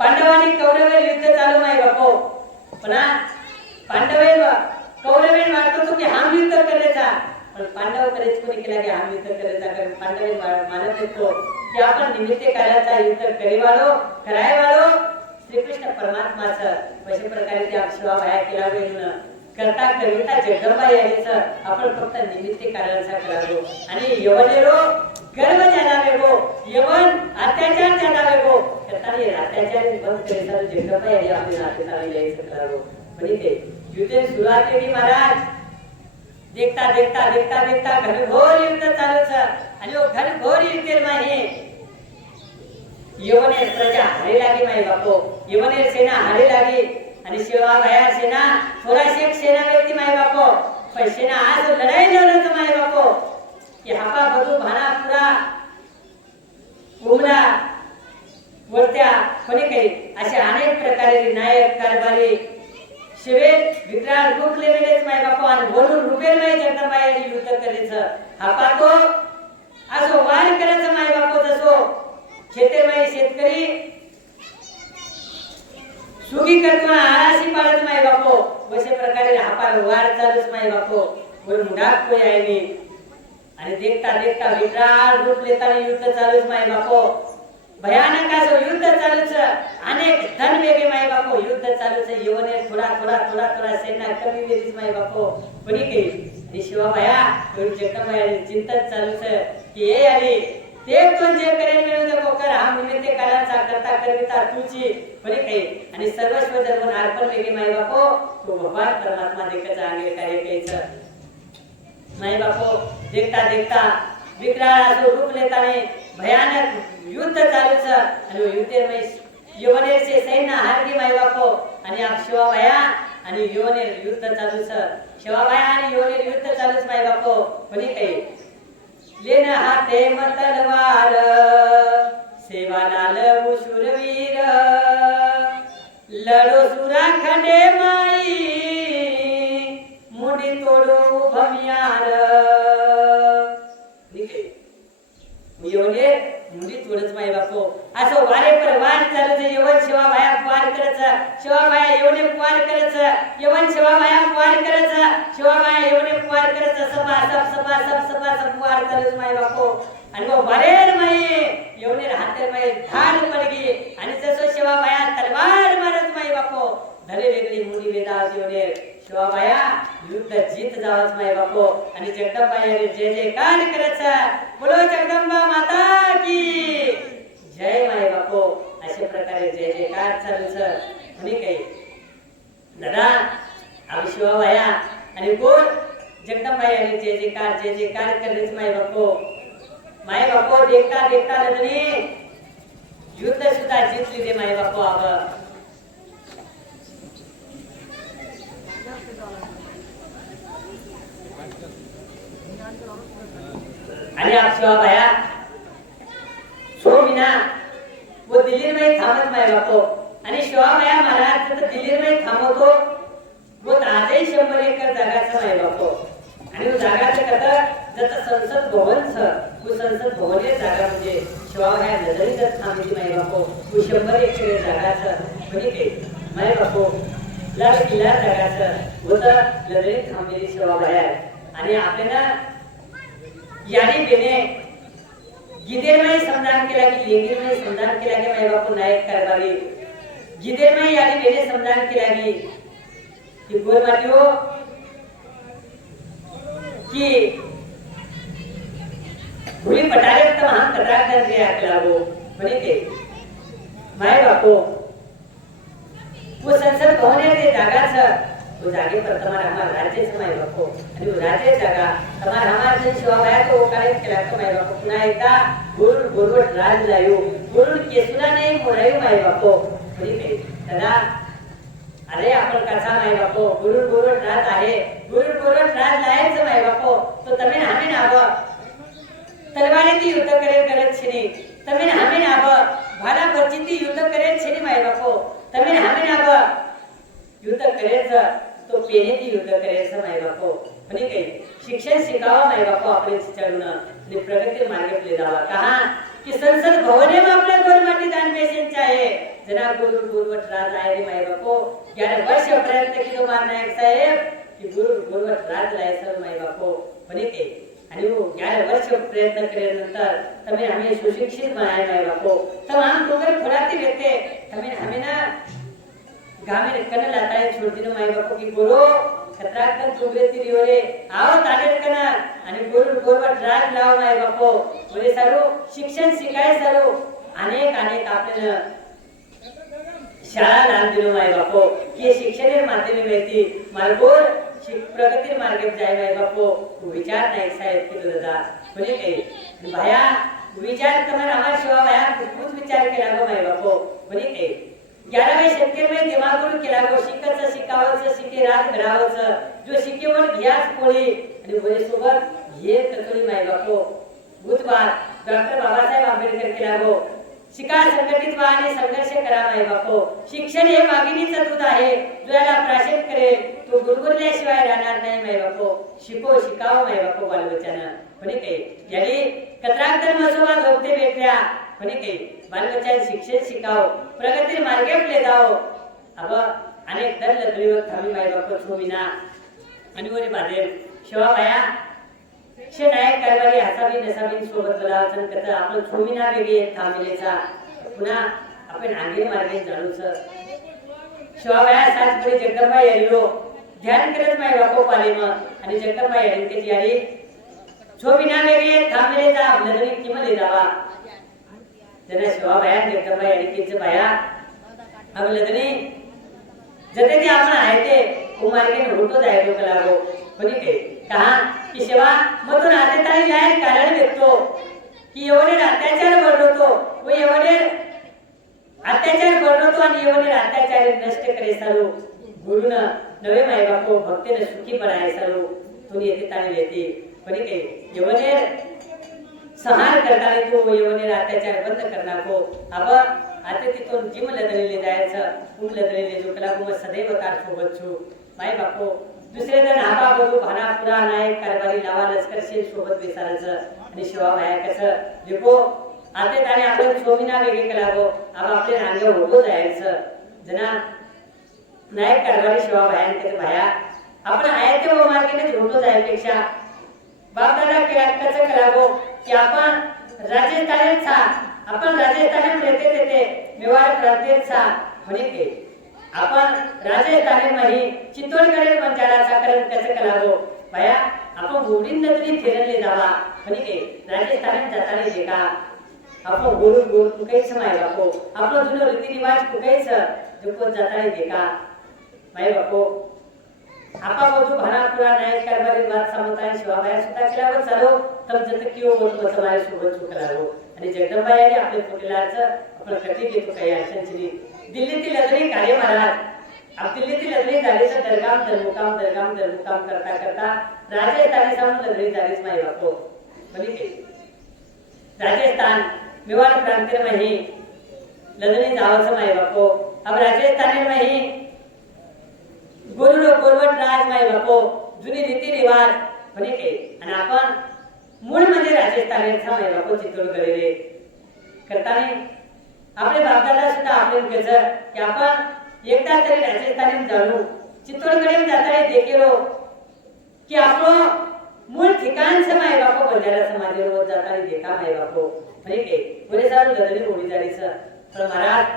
पांडवांनी कौरव युद्ध चालू माय बापो पण पांडवे कौरवे मारतो तुम्ही हम युद्ध करायचा पण पांडव करेच कोणी केला की हम युद्ध करायचा कारण पांडवे मानत येतो की आपण निमित्त कार्याचा युद्ध कराय वालो श्री कृष्ण परमात्माचं कशा प्रकारे त्या शिवा भाया केला वेळून करता कविता जगदंबा यायच आपण फक्त निमित्त कार्याचा करावो आणि यवनेरो गर्व ज्याला वेगो यवन अत्याचार ज्याला वेगो करता ये अत्याचार बंद करायचा जगदंबा यायला आपल्या नातेला यायचं करावो म्हणजे ते युद्ध सुरुवात केली महाराज देखता देखता देखता देखता घनघोर युद्ध चालूच आणि वो घनघोर युद्ध माही यवनेर प्रजा हारी लागी माय बापो यवनेर सेना हारी लागी आणि शिवा भाया सेना थोडाशी सेना व्यक्ती माय बापो पण सेना आज लढाई लढत माय बापो की हापा बधू भाना पुरा उमरा वरत्या कोणी काही असे अनेक प्रकारे नायक कारभारी शिवे विक्रांत रूप लेवेलेच माय बापो आणि बोलून रुपेल नाही जगदंबाई युद्ध करायचं हापा तो असो वार करायचं माय बापो जसो खेतेमाई शेतकरी सुगी करतो आराशी पाडत माय बापो वसे प्रकारे हापार वार चालूच माय बापो वर मुडाक कोई आहे मी आणि देखता देखता विक्रांत रूप लेताना युद्ध चालूच माय बापो भयानक असो युद्ध चालूच अनेक धन वेगे माय बापो युद्ध चालूच यवने थोडा थोडा थोडा थोडा सेना कमी वेगीच माय बापो कोणी काही आणि शिवा भाया जगदंबाई चिंतन चालूच की हे आली ते पण जे करेल मिळून देखो कर हम निमित्त कार्याचा करता करविता तुझी बरे काही आणि सर्वस्व धर्म अर्पण वेगे माय बापो तो भगवान परमात्मा देखत आगे कार्य केच माय बापो देखता देखता विकराळ रूप लेताने भयानक युद्ध चालूच आणि युद्धेमध्ये यवनेर से सैन्य हारली माय बापो आणि आप शिवा भाया आणि यवनेर युद्ध चालूच शिवा भाया आणि यवनेर युद्ध चालूच माय बापो बरे काही लेन हाते मतलवार सेवा लाल शूरवीर लढो सुरा खंडे माई मुंडी तोडो भमियार यवने मुंडी तोडच माय बापो असं वारे पर वार चालत यवन शिवा भाया पार करच शिवा भाया यवने पार करच यवन शिवा भाया पार करच शिवा भाया यवने पार करच सपा सब पार चालत माय बापो आणि वो वारेर माई यवने हाते माई धाड पडगी आणि जसो शिवा भाया तलवार मारत माय बापो धरे वेगळी मुंडी वेदा यवने शिवाबाया युद्ध जीत जावंच माय बापो आणि जगदंबा याने जय जयकार करायचा बोलो जगदंबा माता की जय माय बापो अशा प्रकारे जय जयकार चालूच आणि काही दादा आम्ही शिवाबाया आणि कोण जगदंबा याने जय जयकार करेच माय बापो देखता देखता लग्नी युद्ध सुद्धा जिंकली दे माय बापो अब आणि आप शिवाबाया सो बिना वो दिल्ली में थांबत माय बापो आणि शिवाबाया महाराज तर दिल्ली में थांबवतो वो आजही 100 एकर जागाचं माय बापो आणि वो जागाचं कथं जसं संसद भवन वो संसद भवन हे जागा म्हणजे शिवाबाया नजरी जर थांबली माय बापो वो 100 एकर जागाचं म्हणजे काय माय बापो लाल किल्ला जागाचं होतं नजरी थांबलेली शिवाबाया आणि आपल्याला यानी बेने गिदेरमय समजान केला की लेंगीरमय समजान केला की माय बापू नायक कारभारी गिदेरमय यानी बेने समजान केला की गोल माटी हो की भूली पटारे तर महान कतराक दर रे आकला वो म्हणे ते माय बापू वो संसद भवन है ते जागाचं वो जागे पर तुम्हारा हमारा राज्य समय बापो आणि वो राज्य जागा तुम्हारा हमारा जन शिवाबाया तो काय केला तो माय बापो पुन्हा एकदा गुरु गुरुवट राज लायो गुरु केसुला नाही मोरायो माय बापो म्हणजे काय दादा अरे आपण कसा माय बापो गुरु गुरुवट राज आहे गुरु गुरुवट राज लायचं माय बापो तो तमे हमें नाव तलवारीती युद्ध करेल करत छेनी तमे हमें नाव भाला परचिती युद्ध करेल छेनी माय बापो तमे हमें नाव युद्ध करायचं तो पेनेती युद्ध करायचं माय बापो म्हणजे काही शिक्षण शिकावं माय बापो आपले चिचारून आणि प्रगती मार्गे जावा कहा की संसद भवने में आपल्या गोरमाटी दान पेशेंट आहे जना गुरु गुरुवट राज आहे रे माय बापो 11 वर्ष प्रयत्न केलो मार नायक साहेब की गुरु गुरुवट राज लायचं माय बापो म्हणजे काही आणि वो 11 वर्ष प्रयत्न केल्यानंतर तुम्ही आम्ही सुशिक्षित बनाय माय बापो तर हम डोंगर फुलाती रहते हमें ना गामे कने लाता है छोड़ दिनो माय बापू की बोलो खतराकन तुमरे ती रिओले आओ तालेर कना आणि गुरु गुरुवट राज लाव माय बापू बोले सारो शिक्षण शिकाय सारो अनेक आपल्याला शाळा लान दिलो माय बापू की शिक्षणेर माध्यमे माहिती मार्गोर प्रगतीर मार्गे जाय माय बापू विचार नाही साहेब की दादा म्हणजे काही भाया विचार तुम्हाला आम्हाला शिवा भाया खूप विचार केला गो माय बापू म्हणजे काही 11व्या शतकेमध्ये दिमागून केला गो शिकायचं शिकावचं शिके रात घडावचं जो शिकेवर घ्यास पोळी आणि बोले सोबत हे कचोरी माय बापू बुधवार डॉक्टर बाबासाहेब आंबेडकर केला गो शिका संघटित व्हा आणि संघर्ष करा माय बापू शिक्षण हे वाघिणीचं दूध आहे ज्याला प्राशन करेल तो गुरगुरल्याशिवाय राहणार नाही माय बापू शिकाव माय बापू बालबच्चांना म्हणे काही यानी कतराक धर्मसोबत झोपते भेटल्या म्हणे काही बालबच्चांना शिक्षण शिकाव प्रगती मार्गे आपले जाओ अब अनेक दर लग्नीवर थांबी माय बापू छोमिना आणि वरी बादेल शिवा भाया शे नायक कारभारी हसाबी नसाबी सोबत बोलावचं कथा आपण छोमिना वेगळी थांबलेचा पुन्हा आपण आगे मार्गे जाणूच शिवा भाया सात पुढे जगदंबा यायलो ध्यान करत माय बापू पालेम आणि जगदंबा यायली यारी छोमिना वेगळी थांबलेचा लग्नी किमले जावा जना शिवा भाया जगदंबा यायलीचे भाया अब लग्नी जते की आपण आहे ते कुमारके होतो जायलो कलागो म्हणजे ते कहा की शिवा मधून आते ताई लाय कारण व्यक्तो की एवढे अत्याचार बनवतो व एवढे अत्याचार बनवतो आणि एवढे अत्याचार नष्ट करे सारो गुरुन नवे माय बापू भक्तीने सुखी बनाय सारो तुम्ही येते ताणी येते म्हणजे ते एवढे संहार करताना तू एवढे अत्याचार बंद करणार को अब आता तिथून जिम लदलेले जायचं उम लदलेले झुकला मग सदैव तार सोबत छु माय बापू दुसरे जण हाबा बघू भाना पुरा नायक कारभारी लावा लष्कर शेर सोबत बेसारायचं आणि शिवा भाया कसं देखो आता त्याने आपण छोमिना वेगळे केलागो अब आपले रांगे होतो जायचं जना नायक कारभारी शिवा भाया त्याचे भाया आपण आहे ते मार्गाने होतो जायपेक्षा बापदादा केला कसं करागो की आपण राजस्थानात आपण राजस्थानात येते मेवाड प्रांतात म्हणजे ते आपण राजस्थानी मही चित्तोडकडे मंचाला साकरण कसं करावं बाया आपण गोडीन नजरी फिरले जावा म्हणे के राजस्थानात जाताना देखा आपण गोड गोड कुकायच माय बापो आपलं जुनं रीतिरिवाज कुकायच दुखत जाताना देखा माय बापो आपा बाजू भरापुरा नाही कारभारी वाद समताय शिवाबाया सुद्धा केल्यावर चालो तब जत किओ बोल बसवाय सोबत चुकलावो आणि जगदंबा याने आपले कुटीलाचं आपण कधी घेतो काही अडचणची दिल्लीतील अजूनही कार्य महाराज आप दिल्लीतील अजूनही झालेचं दरगाम दरमुकाम करता करता राजस्थानी सामून लग्री झालीच माई बापो म्हणजे राजस्थान मेवाड़ प्रांत में ही लग्नी जावचं माई बापो अब राजस्थान में ही गोरवट राज माई बापो जुनी रीती रिवाज म्हणे के आणि आपण मूळ म्हणजे राजस्थानाचा माई बापो चित्तोड करेले करताना आपले बापदादा सुद्धा आपले कसं की आपण एकदा तरी राजस्थानात जाणू चित्तोडकडे जाताना देखेलो की आपलं मूळ ठिकाणचं माय बापो बंजारा समाजावर जाताना देखा माय बापो म्हणजे के बोले सारू लदनी होडी जारीचं पण महाराज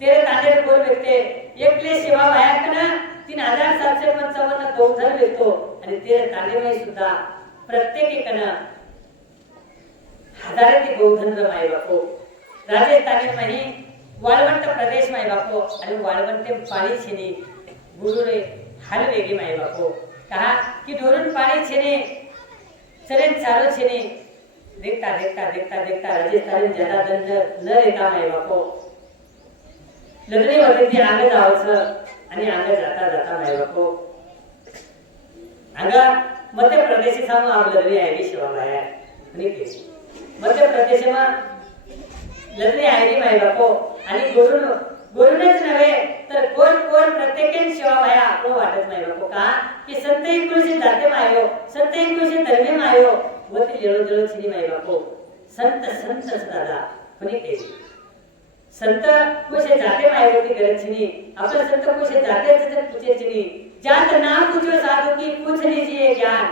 तेरे तांडे बोल व्यक्ते एकले सेवा वायाकना 3755 गौधन व्यक्तो आणि तेरे तांडे मध्ये सुद्धा प्रत्येक एकना हजाराती गौधन माय बापो राजस्थानी वाळवंट प्रदेश माय बापो आणि वाळवंट पाणी छेनी गुरुरे हाल वेगी माय बापो कहा कि डोरून पाणी छेने चरण चालो छेने देखता देखता देखता देखता राजस्थानी ज्यादा दंड न रहता माय बापो लग्नी वरती आंग जावचं आणि आंग जाता जाता माय बापो आंग मध्य प्रदेश सामू आव लग्नी आयली शिवाबाया मध्य प्रदेशमा लग्नी आयली माय बापो आणि गोरुनच नव्हे तर कोण कोण प्रत्येकन शिवाबाया आपण वाटत माय बापो का की संत एकूणशे जाते मायो संत एकूणशे धर्मे मायो व ती लेळो देळो छिनी माय बापो संत संत दादा कोणी के संत कुशे जाते मायो की गरज छिनी आपले संत कुशे जाते तर पूछे छिनी जात नाम पूछो साधु की पूछ लीजिए ज्ञान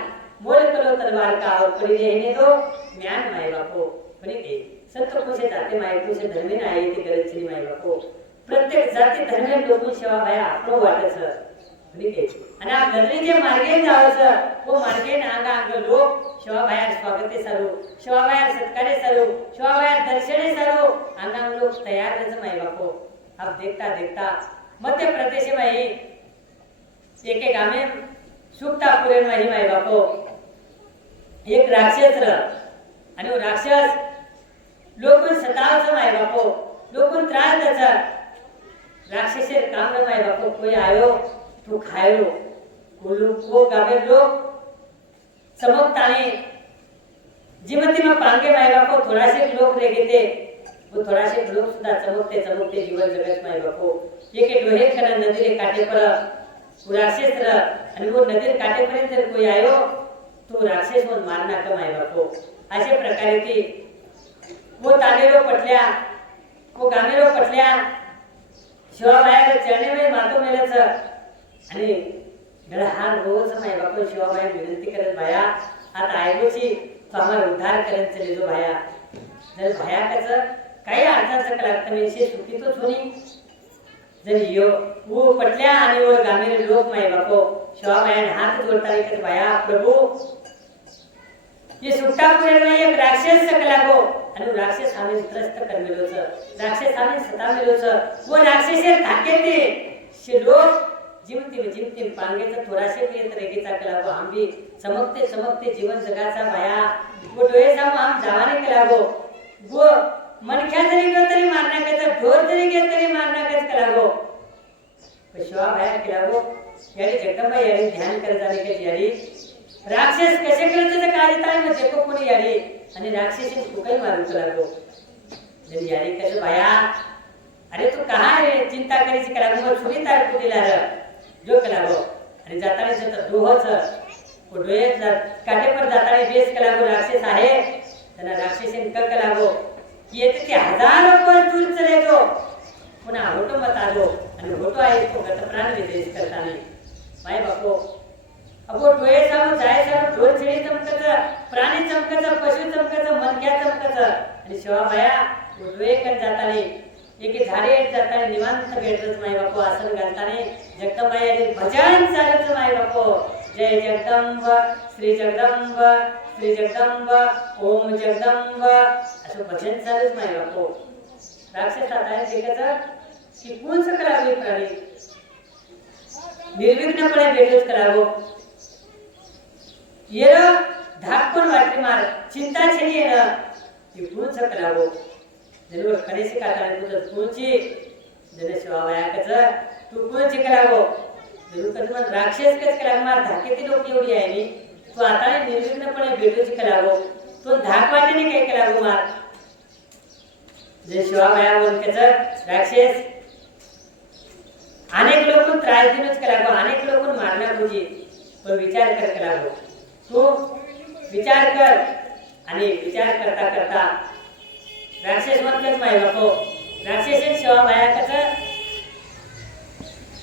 मोल करो तलवार का और करी लेने दो ज्ञान माय बापो कोणी के संत कुशे जाते माय कुशे धर्मे ना आहे ती गरज छिनी माय बापो प्रत्येक जाती धर्मे लोकून सेवा भाया आपलो वाटच ठीक आहे आणि आप नजरेचे मार्गे जावचं वो मार्गे नांगा अंग लोक सेवा भाया स्वागते सारू सेवा भाया सत्कारे सारू सेवा भाया दर्शने सारू अंगा लोक तैयार रज माय बापो अब देखता देखता मध्य प्रदेश में ही एक एक गामे सुक्तापुरे में ही माय बापो एक राक्षस आणि वो राक्षस लोकून सतावचं माय बापो लोकून त्रास द्यायचा राक्षसे काम न माय बापो कोई आयो तू खायो को गावे लोग चमकताने जीवती में पांगे माय बापो थोडासे लोग रह गए थे वो थोडासे लोग सुद्धा चमकते चमकते जीवन जगत माय बापो ये के डोहे करा नदी काटे पर राक्षस आणि वो नदी काटे पर्यंत कोई आयो तो राक्षस म्हणून मारना का माय बापो अशा प्रकारे ती वो तानेरो पटल्या वो गामेरो पटल्या शिवाबाया चरणे में मातो मेलच आणि गळहान रोज माय बापो शिवाबाया विनंती करत भाया आता आयगोची तो आम्हाला उद्धार करत चले जो भाया जर भाया कसं काही अडचण लागतं मी शे सुखी तो छोनी जर यो वो पटल्या आणि वो गामेरे लोक माय बापो शिवाबाया हात जोडता एकच भाया प्रभु ये सुट्टापुरे में एक राक्षस सकलागो आणि राक्षस हमें त्रस्त कर मिलोच राक्षस हमें सता मिलोच वो राक्षसे थाके ते शे लोक जिमती पांगेचा थोडासे येत रेगेचा कलागो हम भी चमकते चमकते जीवन जगाचा भाया वो डोळे साम हम जावाने कलागो वो मनख्या जरी गो तरी मारण्याचा ढोर जरी गे तरी मारण्याचा कलागो शिवा भाया कलागो यारी जगदंबा यारी ध्यान कर जाने के यारी राक्षस कसे करते कार्यताय में देखो कोणी यारी आणि राक्षसी फुकाई मारू कलागो जरी यारी कसे भाया अरे तू कहां है चिंता करीची कलागो छोरी तार को दिला रे जो कलागो आणि जाताना जत दोहच डोळे काटे पर जाताना बेस कलागो राक्षस आहे त्यांना राक्षसीन क कलागो की येते ते हजारो पर दूर चले जो पुन्हा होतो मत आलो आणि होतो आहे तो गत प्राण विदेश करताना माय बापो अब वो डोळे सामू जाय सारू ढोल छेडी चमकच प्राणी चमकच पशु चमकच मनक्या चमकच आणि शिवा भाया वो डोळे कर जाताना एक झाडे जाताना निवांत भेटच माय बापू आसन घालताना जगदंबाई आणि भजन चालूच माय बापू जय जगदंब श्री जगदंब श्री जगदंब ओम जगदंब असं भजन चालूच माय बापू राक्षस आता त्याचं की कोणचं करावे प्राणी निर्विघ्नपणे भेटच करावं ये धाकून वाटली मार चिंता छेनी येणं की कोणचं करावं जरूर कणेशी काटाने तुझं कोणची जने शिवाबायाचं तू कोणची करावं जरूर कधी मग राक्षस कच करावं मार धाकेती लोक एवढी आहे नी तू आता निर्विघ्नपणे भेटूच करावं तो धाक वाटेने काय करावं मार जे शिवाबाया वनकेचं राक्षस अनेक लोक त्रास देऊनच करावं अनेक लोक मारणार तुझी पण विचार कर करावं तू विचार कर आणि विचार करता करता राक्षस म्हणतात माय बापो राक्षस शिवाबायाचं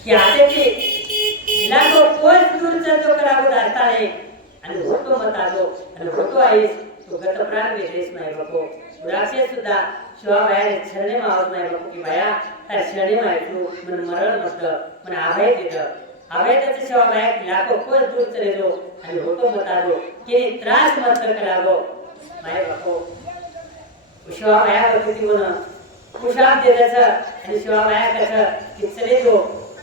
की आता की लाखो कोस दूरचा जो करावं जाता आहे आणि होतो मत आलो आणि होतो आईस तो गत प्राण वेदेश माय बापो राक्षस सुद्धा शिवाबायाने शरणे मावत माय बापू की बाया त्या शरणे मायतू मन मरण मत मन अभय देतं अभय त्याचं शिवाबाया लाखो कोस दूर चलेलो आणि होतो मत आलो की त्रास मत करावं माय बापू शिवाबाया होती म्हणून कुशाब देताचं आणि शिवाबाया कसं की चले जो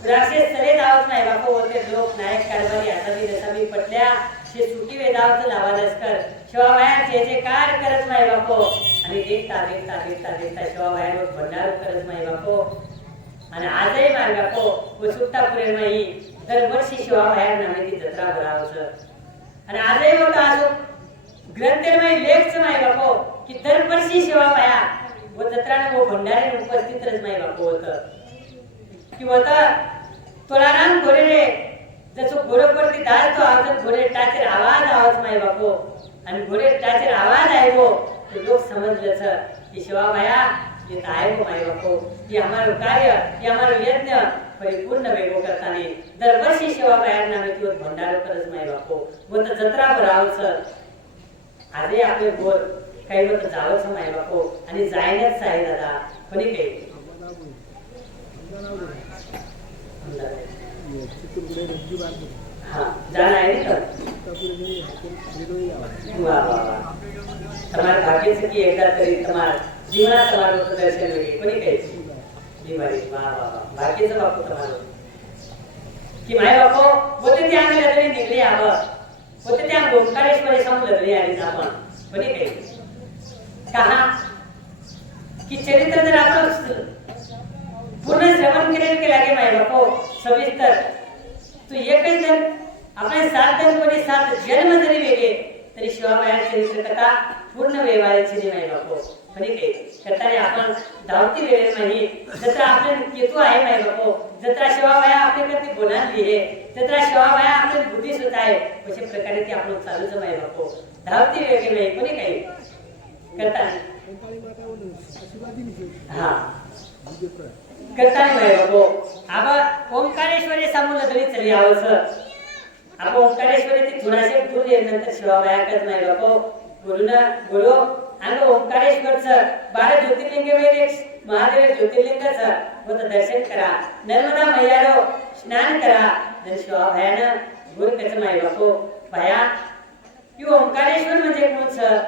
राक्षस चले जावत नाही बापू होते लोक नायक कारभारी असावी जसावी पटल्या शे सुटी वेदावचं लावालच कर शिवाबाया जे कार करत नाही बापू आणि देखता देखता देखता देखता शिवाबायावर भंडार करत नाही बापू आणि आजही मार बापू व सुट्टा पुरे नाही दरवर्षी शिवाबाया नामे ती जत्रा भरावचं आणि आजही होतं आजो ग्रंथमय लेखच नाही बापू की दरवर्षी शिवाबाया व जत्राने व भंडारे उपस्थितच नाही बापू होतं की होतं तुळाराम घोडे जसं घोडपरती दार तो आवाज घोडे टाचेर आवाज आवाज माय बापू आणि घोडे टाचेर आवाज आहे वो तो लोक समजलंच की शिवाबाया येत आहे वो माय बापू की हमारं कार्य की हमारं यज्ञ परिपूर्ण वेगो करताना दरवर्षी शिवाबाया नामे ती भंडारो करत माय बापू व तर जत्रा भरावचं आजही आपले बोल काही होतं जावंच माय बापू आणि जायलाच आहे दादा कोणी काही हाँ जाना है ना वाह वाह वाह तुम्हारे भाग्य से की एकदा तरी तुम्हार जीवना तुम्हारे होतं दर्शन होईल कोणी काही जी मारी वाह वाह वाह भाग्यचं बापू तुम्हाला की माय बापू होते ते आम्ही लग्न निघले आवर होते त्या ओंकारेश्वरी समोर लग्न आली आपण कोणी काही कहा की चरित्र जर आपण पूर्ण श्रवण केले लागे माय बापू सविस्तर तू एकच जण आपले 7 जण कोणी 7 जन्म जरी वेगळे तरी शिवाबाया चरित्र कथा पूर्ण वेवायची नाही माय बापू कोणी काही करताना आपण धावती वेळे नाही जत्रा आपले केतू आहे माय बापू जत्रा शिवाबाया आपले करती बोलांली आहे जत्रा शिवाबाया आपले बुद्धी सुद्धा आहे अशा प्रकारे ती आपण चालूच माय बापू धावती वेगळे नाही कोणी काही करताना हा करताना माय बापू आबा ओंकारेश्वरी समोर तरी चली आवस आपण ओंकारेश्वरी ती थोडासे दूर नंतर शिवाबाया करत नाही बापू बोलो आणि ओंकारेश्वरचं 12 ज्योतिर्लिंगामध्ये महादेव ज्योतिर्लिंगाचं व दर्शन करा नर्मदा मैयारो स्नान करा तर शिवाबायानं गुरु कसं माय बापू बाया की ओंकारेश्वर म्हणजे कोणचं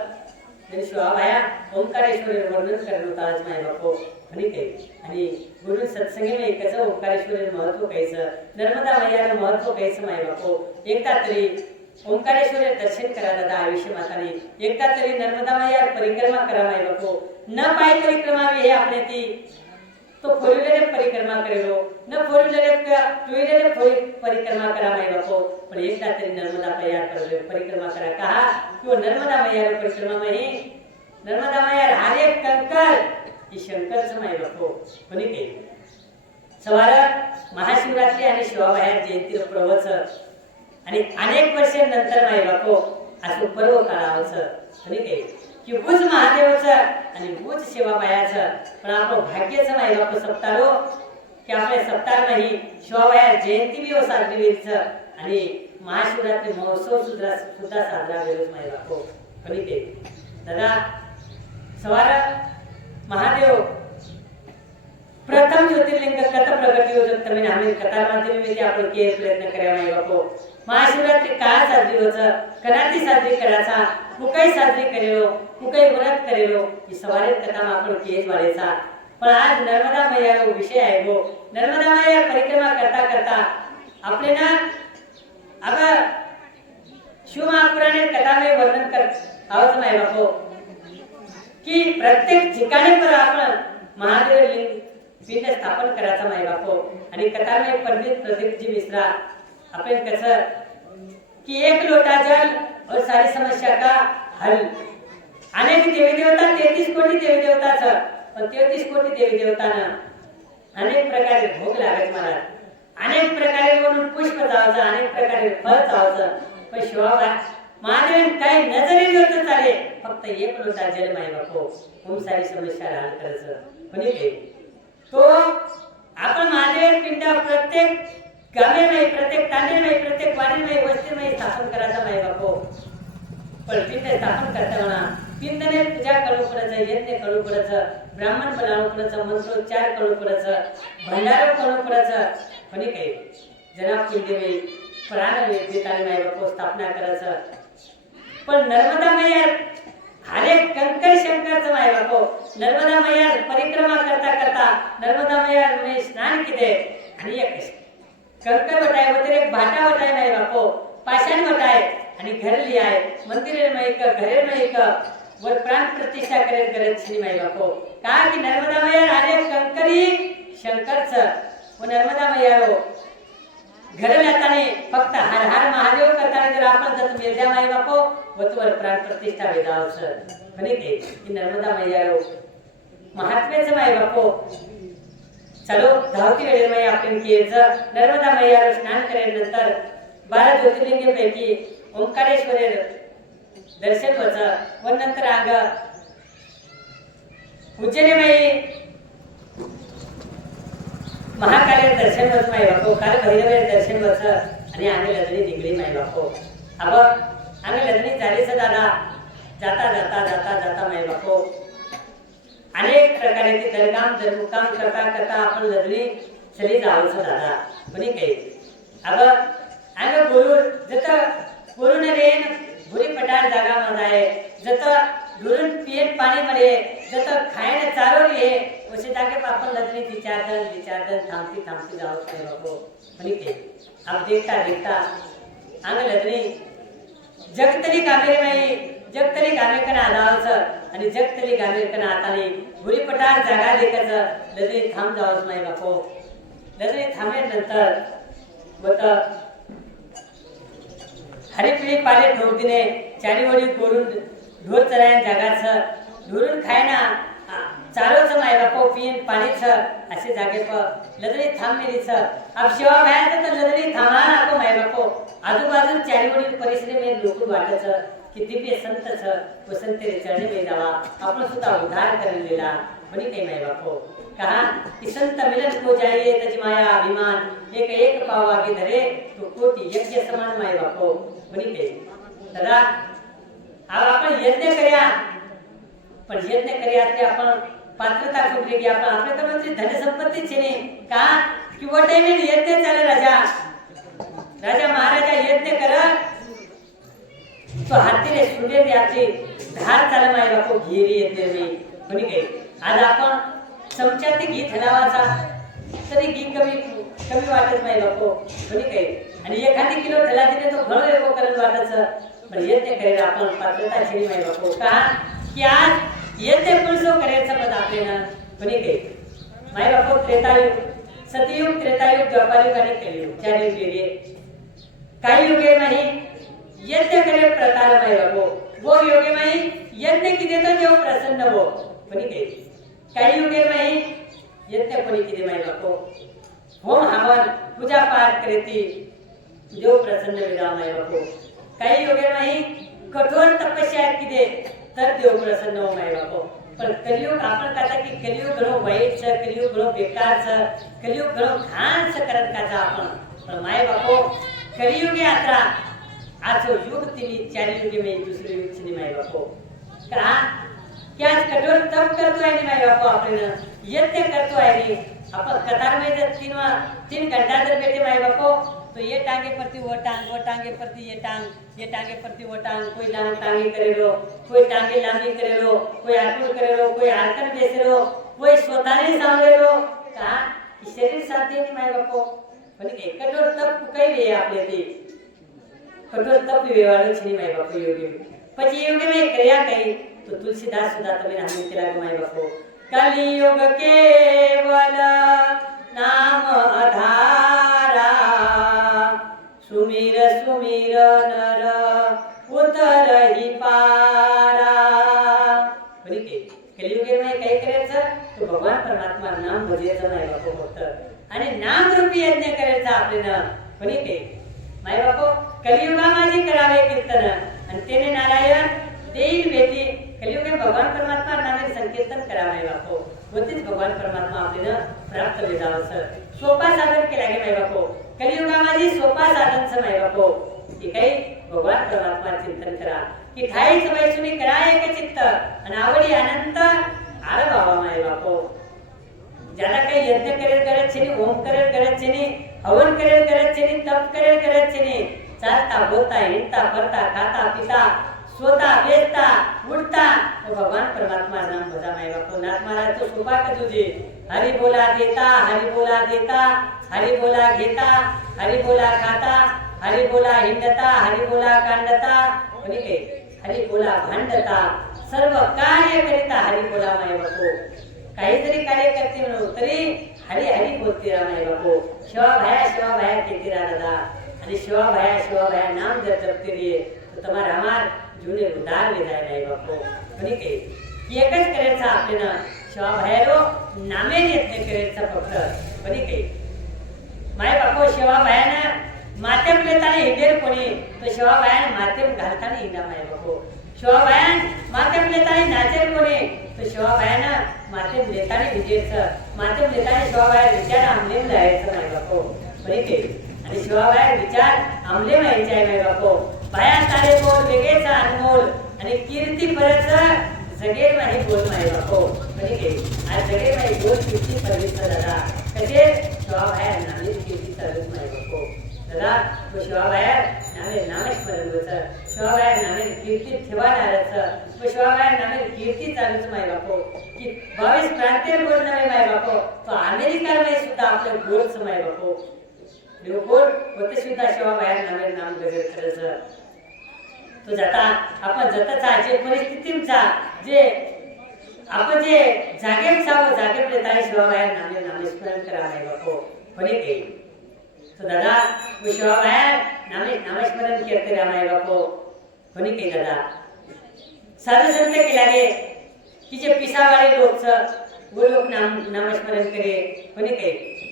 तर शिवाबाया ओंकारेश्वरी वर्णन करत होताच माय बापू आणि काही आणि गुरु सत्संगी कसं ओंकारेश्वरी महत्व कायचं नर्मदा मैयाचं महत्व कायचं माय बापू एकदा तरी ओंकारेश्वरी दर्शन करा दादा आयुष्य माताने एकदा तरी नर्मदा मैया परिक्रमा करा माय बापू न पाय परिक्रमा हे आपले ती तो फोरविलर परिक्रमा करेलो न फोरविलर टू-व्हीलर परिक्रमा करा माय बापू पण एकदा तरी नर्मदा मैया परिक्रमा करा कहा कि नर्मदा मैया परिक्रमा में नर्मदा मैया हर एक कंकर ही शंकरचं माय बापू कोणी काही सवार महाशिवरात्री आणि शिवाबाया जयंती प्रवचन आणि अनेक वर्षांनंतर माय बापू असं पर्व करावचं कोणी काही की बुज महादेवाचं आणि बुज शिवाबायाचं पण आपलं भाग्याचं माय बापू सप्तारो की आपल्या सप्तारमध्ये शिवाबाया जयंती बी साजरी व्हायचं आणि महाशिवरात्री महोत्सव सुद्धा साजरा होईल माय बापू कोणी काही दादा सवार महादेव प्रथम ज्योतिर्लिंग कथ प्रगती होत तमें आम्ही कथा माध्यमामध्ये आपण के प्रयत्न करावा नाही बापो महाशिवरात्री का साजरी होत कनाती साजरी करायचा कुकाई साजरी करेलो कुकाई व्रत करेलो ही सवारे कथा आपण केज वालेचा पण आज नर्मदा मैया विषय आहे गो नर्मदा मैया परिक्रमा करता करता आपले ना अब शिव महापुराणे कथा में वर्णन कर आवत नाही बापो की प्रत्येक ठिकाणी पर आपण महादेव लिंग पिंड स्थापन करायचा नाही बापो आणि कथा में पंडित प्रदीप जी मिश्रा आपण कसं कि एक लोटा जल और सारी समस्या का हल अनेक देवी देवता 33 कोटी देवी देवताचं पण 33 कोटी देवी देवतांना अनेक प्रकारे भोग लागत मला अनेक प्रकारे म्हणून पुष्प जावचं अनेक प्रकारे फळ जावचं पण शिवाबा महादेव काही नजरे होत चाले फक्त एक लोटा जल माय बापो खूप सारी समस्या हल करायचं म्हणजे तो आपण महादेव पिंड प्रत्येक गावे में प्रत्येक तांडे में प्रत्येक वाडी में वस्ती में स्थापन करायचा माय बापो पण पिंड स्थापन करताना पिंडने पूजा करू पडायचं यज्ञ करू पडायचं ब्राह्मण बनावं पडायचं मंत्रोच्चार करू पडायचं भंडारा करू पडायचं पण काही जनाब पिंडे में प्राण देताना माय बापो स्थापना करायचं पण नर्मदा मैया हरे कंकर शंकरचं माय बापो नर्मदा मैया परिक्रमा करता करता नर्मदा मैया में स्नान किते आणि एक कंकर बटाय वगैरे एक भाटा बटाय नाही बापो पाषाण बटाय आणि घर लिहाय मंदिर में एक घरे में एक वर प्राण प्रतिष्ठा करत छी माय बापो का की नर्मदा मैया हरे कंकरी शंकरच व नर्मदा मैया घर जाताने फक्त हर हर महादेव करताना जर आपण जर मेलद्या माय बापो वतवर प्राण प्रतिष्ठा वेदावच म्हणे की नर्मदा मैया महात्म्याचं माय बापो चलो धावती वेळेमध्ये आपण केलं नर्मदा मैयावर स्नान केल्यानंतर 12 ज्योतिर्लिंगापैकी ओंकारेश्वर दर्शन व्हायचं व नंतर आग उज्जैनीमध्ये महाकाली दर्शन व्हायचं माय बापो काल भैरव दर्शन व्हायचं आणि आम्ही लग्नी निघली माय बापो अब आम्ही लग्नी झालीच दादा जाता जाता जाता जाता माय बापो अनेक प्रकारे दरगाम दरमुकाम करता करता आपण लग्नी चली जावचं दादा पण काही अब आम्ही गुरु जत गुरुन रेन भुरी पटार जागा मजाय जत गुरुन पियन पाणी मळे जत खायन चारोली आहे वसे जागे आपण लग्नी विचारदन थांबती थांबती जावत नाही बापो पण काही अब देखता देखता आम्ही लग्नी जगतली कामेरी माई जगतली गामे कना आदावचं आणि जगतली गामे कना आताने भुरी पटार जागा लेकाचं लग्नी थांब जावच माय बापो लग्नी थांबल्यानंतर बत हरिपिळी पाले ठोकदिने चारीवडी कोरून ढोर चरायन जागाचं ढोरून खायना चारोच माय बापो पियन पाणीचं असे जागे प लग्नी थांबलेलीच अब शिवा बाहेर तर लग्नी थांबा नको माय बापो आजूबाजू चारीवडी परिसरेमध्ये लोक वाटायचं कि दिव्य संतच वसंतेरे चरणे में जावा आपण सुद्धा उद्धार करलेला म्हणे काही माय बापो कहा कि संत मिलन को जाइए तज माया अभिमान एक एक पाव आगे धरे तो कोटि यज्ञ समान माय बापो म्हणे काही दादा अब आपण यज्ञ कर्या पण यज्ञ कर्या ते आपण पात्रता कुठली की आपण आपल्या म्हणजे धन संपत्ती छेने का कि वो टाइम में यज्ञ चाले राजा महाराजा यज्ञ करत तो हातीने सूर्य याची धार चालू माय बापो घेरी येते मी म्हणे काही आज आपण चमच्यात घी ठेवायचा तरी घी कमी वाटत माय बापो म्हणे काही आणि एखादी किलो ठेला दिले तो घणो एको करत वाटायचं पण यज्ञ करायला आपण पात्रता छेनी माय बापो का की आज यज्ञ पुरुषो करायचं पद आपल्याला म्हणे काही माय बापो त्रेतायुग सतयुग त्रेतायुग द्वापारयुग आणि कलियुग 4 युग गेले काही युगे नाही यज्ञ करे प्रकार माय बापो वो योगे माई यज्ञ की देतो देव प्रसन्न हो पण काही युगे माई यज्ञ पण की दे माय बापो होम हवन पूजा पाठ करती देव प्रसन्न विदा माय बापो काही योगे माई कठोर तपस्या की दे तर देव प्रसन्न हो माय बापो पण कलियुग आपण कहता की कलियुग घणो वाईट छ कलियुग घणो बेकार छ कलियुग घणो घाण छ करत काचा आपण पण माय बापो कलियुगे आता आजो युग तिनी 4 युगे में दुसरे युग छिनी माय बापो का क्या कठोर तप करतो आहे माय बापो आपण यज्ञ करतो आहे अपन कतार में जब 3 घंटा जब बैठे माई बापो तो ये टांगे प्रति वो टांगे प्रति ये टांगे प्रति वो टांग, कोई टांगे करे रो, कोई टांगे लांबी करे रो, कोई आकुल करे रो, कोई आरकन बेसे रो, कोई स्वतःने सांभळे रो का की शरीर साथ देनी माई बापो पण एक कठोर तप કઈ વે આપણેથી કઠોર તપ વેવાળો છે માઈ બાપુ યોગી પછી યોગી મેં કર્યા કઈ તો તુલસીદાસ સુધા તમે નામ કેલા માઈ બાપુ કલિયુગ કેવલ નામ આધારા સુમિર સુમિર નર ઉતરહી પારા બની કે કલિયુગે મેં કઈ કરે છે તો ભગવાન પરમાત્મા નામ ભજે છે માઈ બાપુ ફક્ત અને નામ રૂપી યજ્ઞ કરે છે આપણે બની કે માય બાપો કલિયુગમાં જે કરાવે કીર્તન અને તેને નારાયણ દેઈ બેટી કલિયુગે ભગવાન પરમાત્મા નામે સંકીર્તન કરાવે બાપો પોતે જ ભગવાન પરમાત્મા આપણે પ્રાપ્ત વેદાવ છે સોપા સાધન કે લાગે માય બાપો કલિયુગમાં જે સોપા સાધન છે માય બાપો કે કઈ ભગવાન પરમાત્મા ચિંતન કરા કે થાય સમય સુની કરાય કે ચિત્ત અને આવડી અનંત આરવ આવા માય બાપો ज्यादा काही यज्ञ करे छे ने ओम करे छे ने हवन करे छे ने तप करे छे ने चालता बोलता हिंडता फरता खाता पीता सोता बेचता उठता तो भगवान परमात्मा नाम बजा माय बापो नाथ महाराज तो शोभा कजू जी हरि बोला देता हरि बोला देता हरि बोला घेता हरि बोला खाता हरि बोला हिंडता हरि बोला कांडता कोणी के हरि बोला भांडता सर्व कार्य करिता हरि बोला माय बापो काहीतरी कार्य करते म्हणून तरी हरी हरी बोलते राहा माय बापू शिवा भाया कहते रहा दादा आणि शिवा भाया नाम जर जपते रहिए तो तुम्हारा हमार जूने उधार में जाए माय बापू कोणी के एकच करायचं आपल्याला शिवा भायारो नामे यत्न करायचा फक्त कोणी के माय बापू शिवा भायाना माध्यम लेताना हिंडेल कोणी तो शिवा भायाना माध्यम घालताना हिंडा माय बापू शिवा भायान माध्यम लेताना नाचेल कोणी तो शिवा भायाना माध्यम लेताने विजयचं माध्यम लेताने शिवाबाहेर विचार आमले जायचं माय बापो बरे के आणि शिवाबाहेर विचार आमले व्हायचे आहे माय बापो बाया तारे बोल वेगळेचा अनमोल आणि कीर्ती परत जगेल माही बोल माय बापो बरे के आज जगेल माही बोल कीर्ती सर्विस दादा कसे शिवाबाहेर नामे कीर्ती सर्विस माय बापो दादा तो शिवाबाहेर नामे नामस्मरण होतं शिवाबाहेर नामे कीर्ती ठेवणारच तो शिवाबाहेर नामे कीर्ती चालूच माय बापो की 22 प्रांतीय गोड नवे माय बापो तो अमेरिका मध्ये सुद्धा आपले गोड माय बापो देव गोड होते सुद्धा शिवाबाहेर नामे नाम गजर करायचं तो जाता आपण जताचा जे परिस्थितीचा जे आपण जे जागेचा जागे प्रताय शिवाबाहेर नामे नामस्मरण करा माय बापो कोणी के तो दादा वो शिवाबाहेर नामे नामस्मरण करते रहा माय बापो कोणी के दादा साधु संत के लागे कि जे पिसा वाले लोग छ वो लोग नामस्मरण करे कोणी के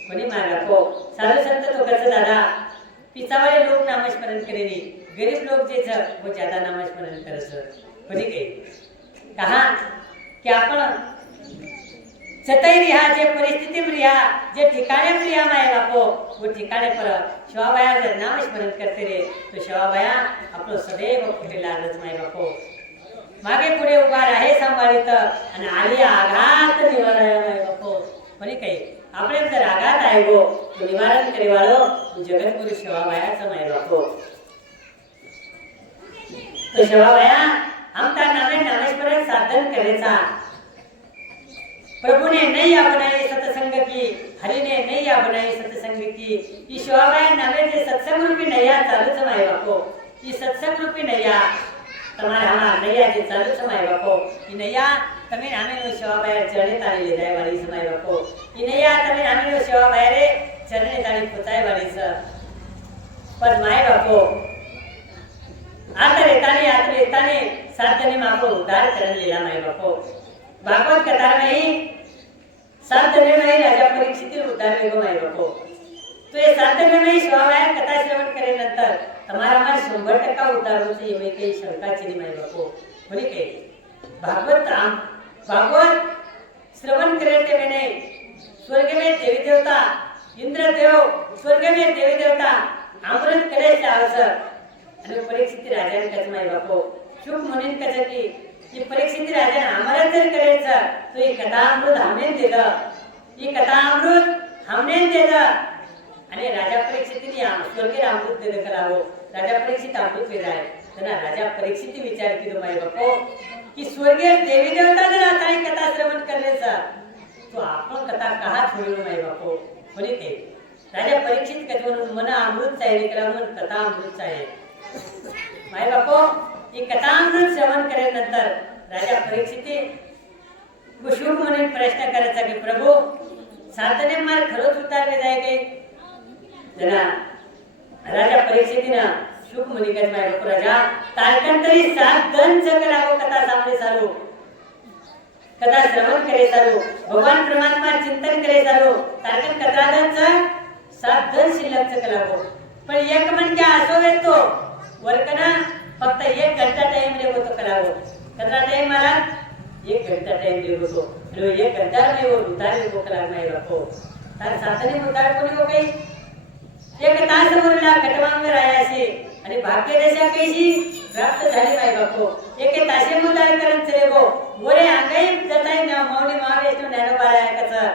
कोणी माय बापो साधु संत तो कसं दादा पिसा वाले लोग नामस्मरण करे नी गरीब लोग जे छ वो ज्यादा नामस्मरण करस कोणी के कहा कि आपण सतई रिहा जे परिस्थिती में रिहा जे ठिकाणे में रिहा माय बापो वो ठिकाणे पर शिवाबाया जर नामस्मरण करते रे तो शिवाबाया आपलो सदैव कुठे लागत माय बापो मागे पुढे उभा राहे सांभाळित आणि आली आघात निवारण माय बापो म्हणे काही આપણે जर आघात આવ્યો તો નિવારણ કરીવાળો જગતગુરુ शिवाबायाचा माय बापो तो शिवाबाया आमता नामे नामेश्वर साधन करेचा प्रभु ने नैया बनाई सत्संग की हरि ने नैया बनाई सत्संग की ये शिवाबाया नामे जे सत्संग रूपी नैया चालूच माय बापो ये सत्संग रूपी नैया તમારે હા નૈયા જે ચાલુ સમય બાપો ઈ નૈયા તમે નામેનો शिवाबाया ચરણે તાળી લઈ જાય વાળી સમય બાપો ઈ નૈયા તમે નામેનો शिवाबाया રે ચરણે તાળી પોતાય વાળી છે પર માય બાપો આતરે સાધને માં આપણો ઉદ્ધાર કરી લેલા માય બાપો ભાગવત કથા में ही साधने में ही राजा परीक्षित उद्धार वेगो माय बापो तो ये साधने में ही शिवाबाया कथा श्रवण करे नंतर તમારા માં 100% ઉદ્ધાર હોશે એવી કઈ શંકા છે નહીં માય બાપો બોલે કે भागवत श्रवण करे ते मैंने स्वर्ग में देवी देवता इंद्र देव स्वर्ग में देवी देवता आमरण करे છે આવશે અને પરીક્ષિત રાજાને કહે માય બાપો શુભ મુનિન કહે કે ये परीक्षित राजा आमरण जर करे છે તો એ કથા અમૃત આમે દેगा ही कथा अमृत हमने दिलं आणि राजा परीक्षितीने स्वर्गीय अमृत दिलं करावं. राजा परीक्षित अमृत वेद आहे त्यांना राजा परीक्षित विचार केलो माय बापो की स्वर्गीय देवी देवता जर आता ही कथा श्रवण करायचा तो आपण कथा कहा छोडलो माय बापो म्हणे ते राजा परीक्षित कथेवरून मन अमृत आहे म्हणून कथा अमृत आहे माय बापो ही कथा अमृत श्रवण केल्यानंतर राजा परीक्षित शुक म्हणून प्रश्न करायचा की प्रभू साधने मार खरंच उतारले जाय काही जना राजा परीक्षितीनं शुक म्हणे काय माय बापू राजा तारकंतरी 7 गंज करावं कथा सामने चालू कथा श्रवण करे चालू भगवान परमात्मा चिंतन करे चालू तारकन कथादांचं 7 गंज शिल्लकचं करावं पण एक म्हणजे असो येतो वर्कना फक्त 1 घंटा टाइम लेगो तो करावं कथा टाइम मला 1 घंटा टाइम लेगो तो लो 1 घंटा में वो उतार लेगो कला में रखो तार साधने उतार कोणी हो गई 1 तास बोलला कटवांग रायाशी आणि भाग्य दशा कैसी प्राप्त झाली माय बापो 1 तासे उतार करन चले गो मोरे अंगाई जताई ना मौनी महावेष्णू ज्ञानोबाला कचा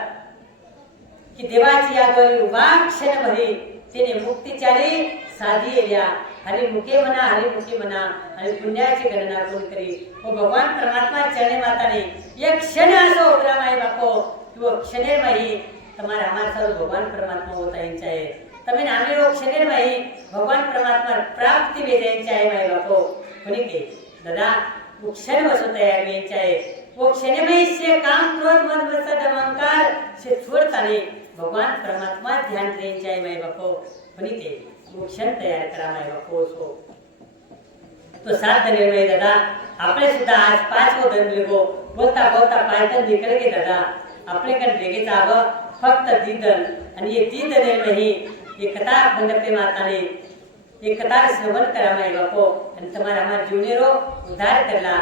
की देवाची यादवली उभा क्षण भरी तिने मुक्ती चाली साधी एल्या हरिमुखे म्हणा आणि पुण्याची गणना कोण करी वो भगवान परमात्मा चरणे माताने एक क्षण असो उभरा माय बापो तो क्षणे माही तुम्हारा हमारा सर्व भगवान परमात्मा होता यांचा आहे तमें आम्ही लोग क्षणे माही भगवान परमात्मा प्राप्ति वेदांचा आहे माय बापो कोणी के दादा वो क्षण बसो तयार यांचा आहे वो क्षणे माही से काम क्रोध मद मत्सर अहंकार से छोड़ता नहीं भगवान परमात्मा ध्यान द्यायचे आहे माय बापो कोणी के क्षण तयार करा माय बापो सो तो 7 निर्णय दादा आपले सुद्धा आज 5 धरले गो बोलता बोलता पायतन निकल गे दादा आपले कण रेगे जावं फक्त दीदन आणि ये दीदन नाही ये कथा बंदपे माताने ये कथा श्रवण करा माय बापो आणि तुम्हाला हमार जीवनेरो उद्धार करला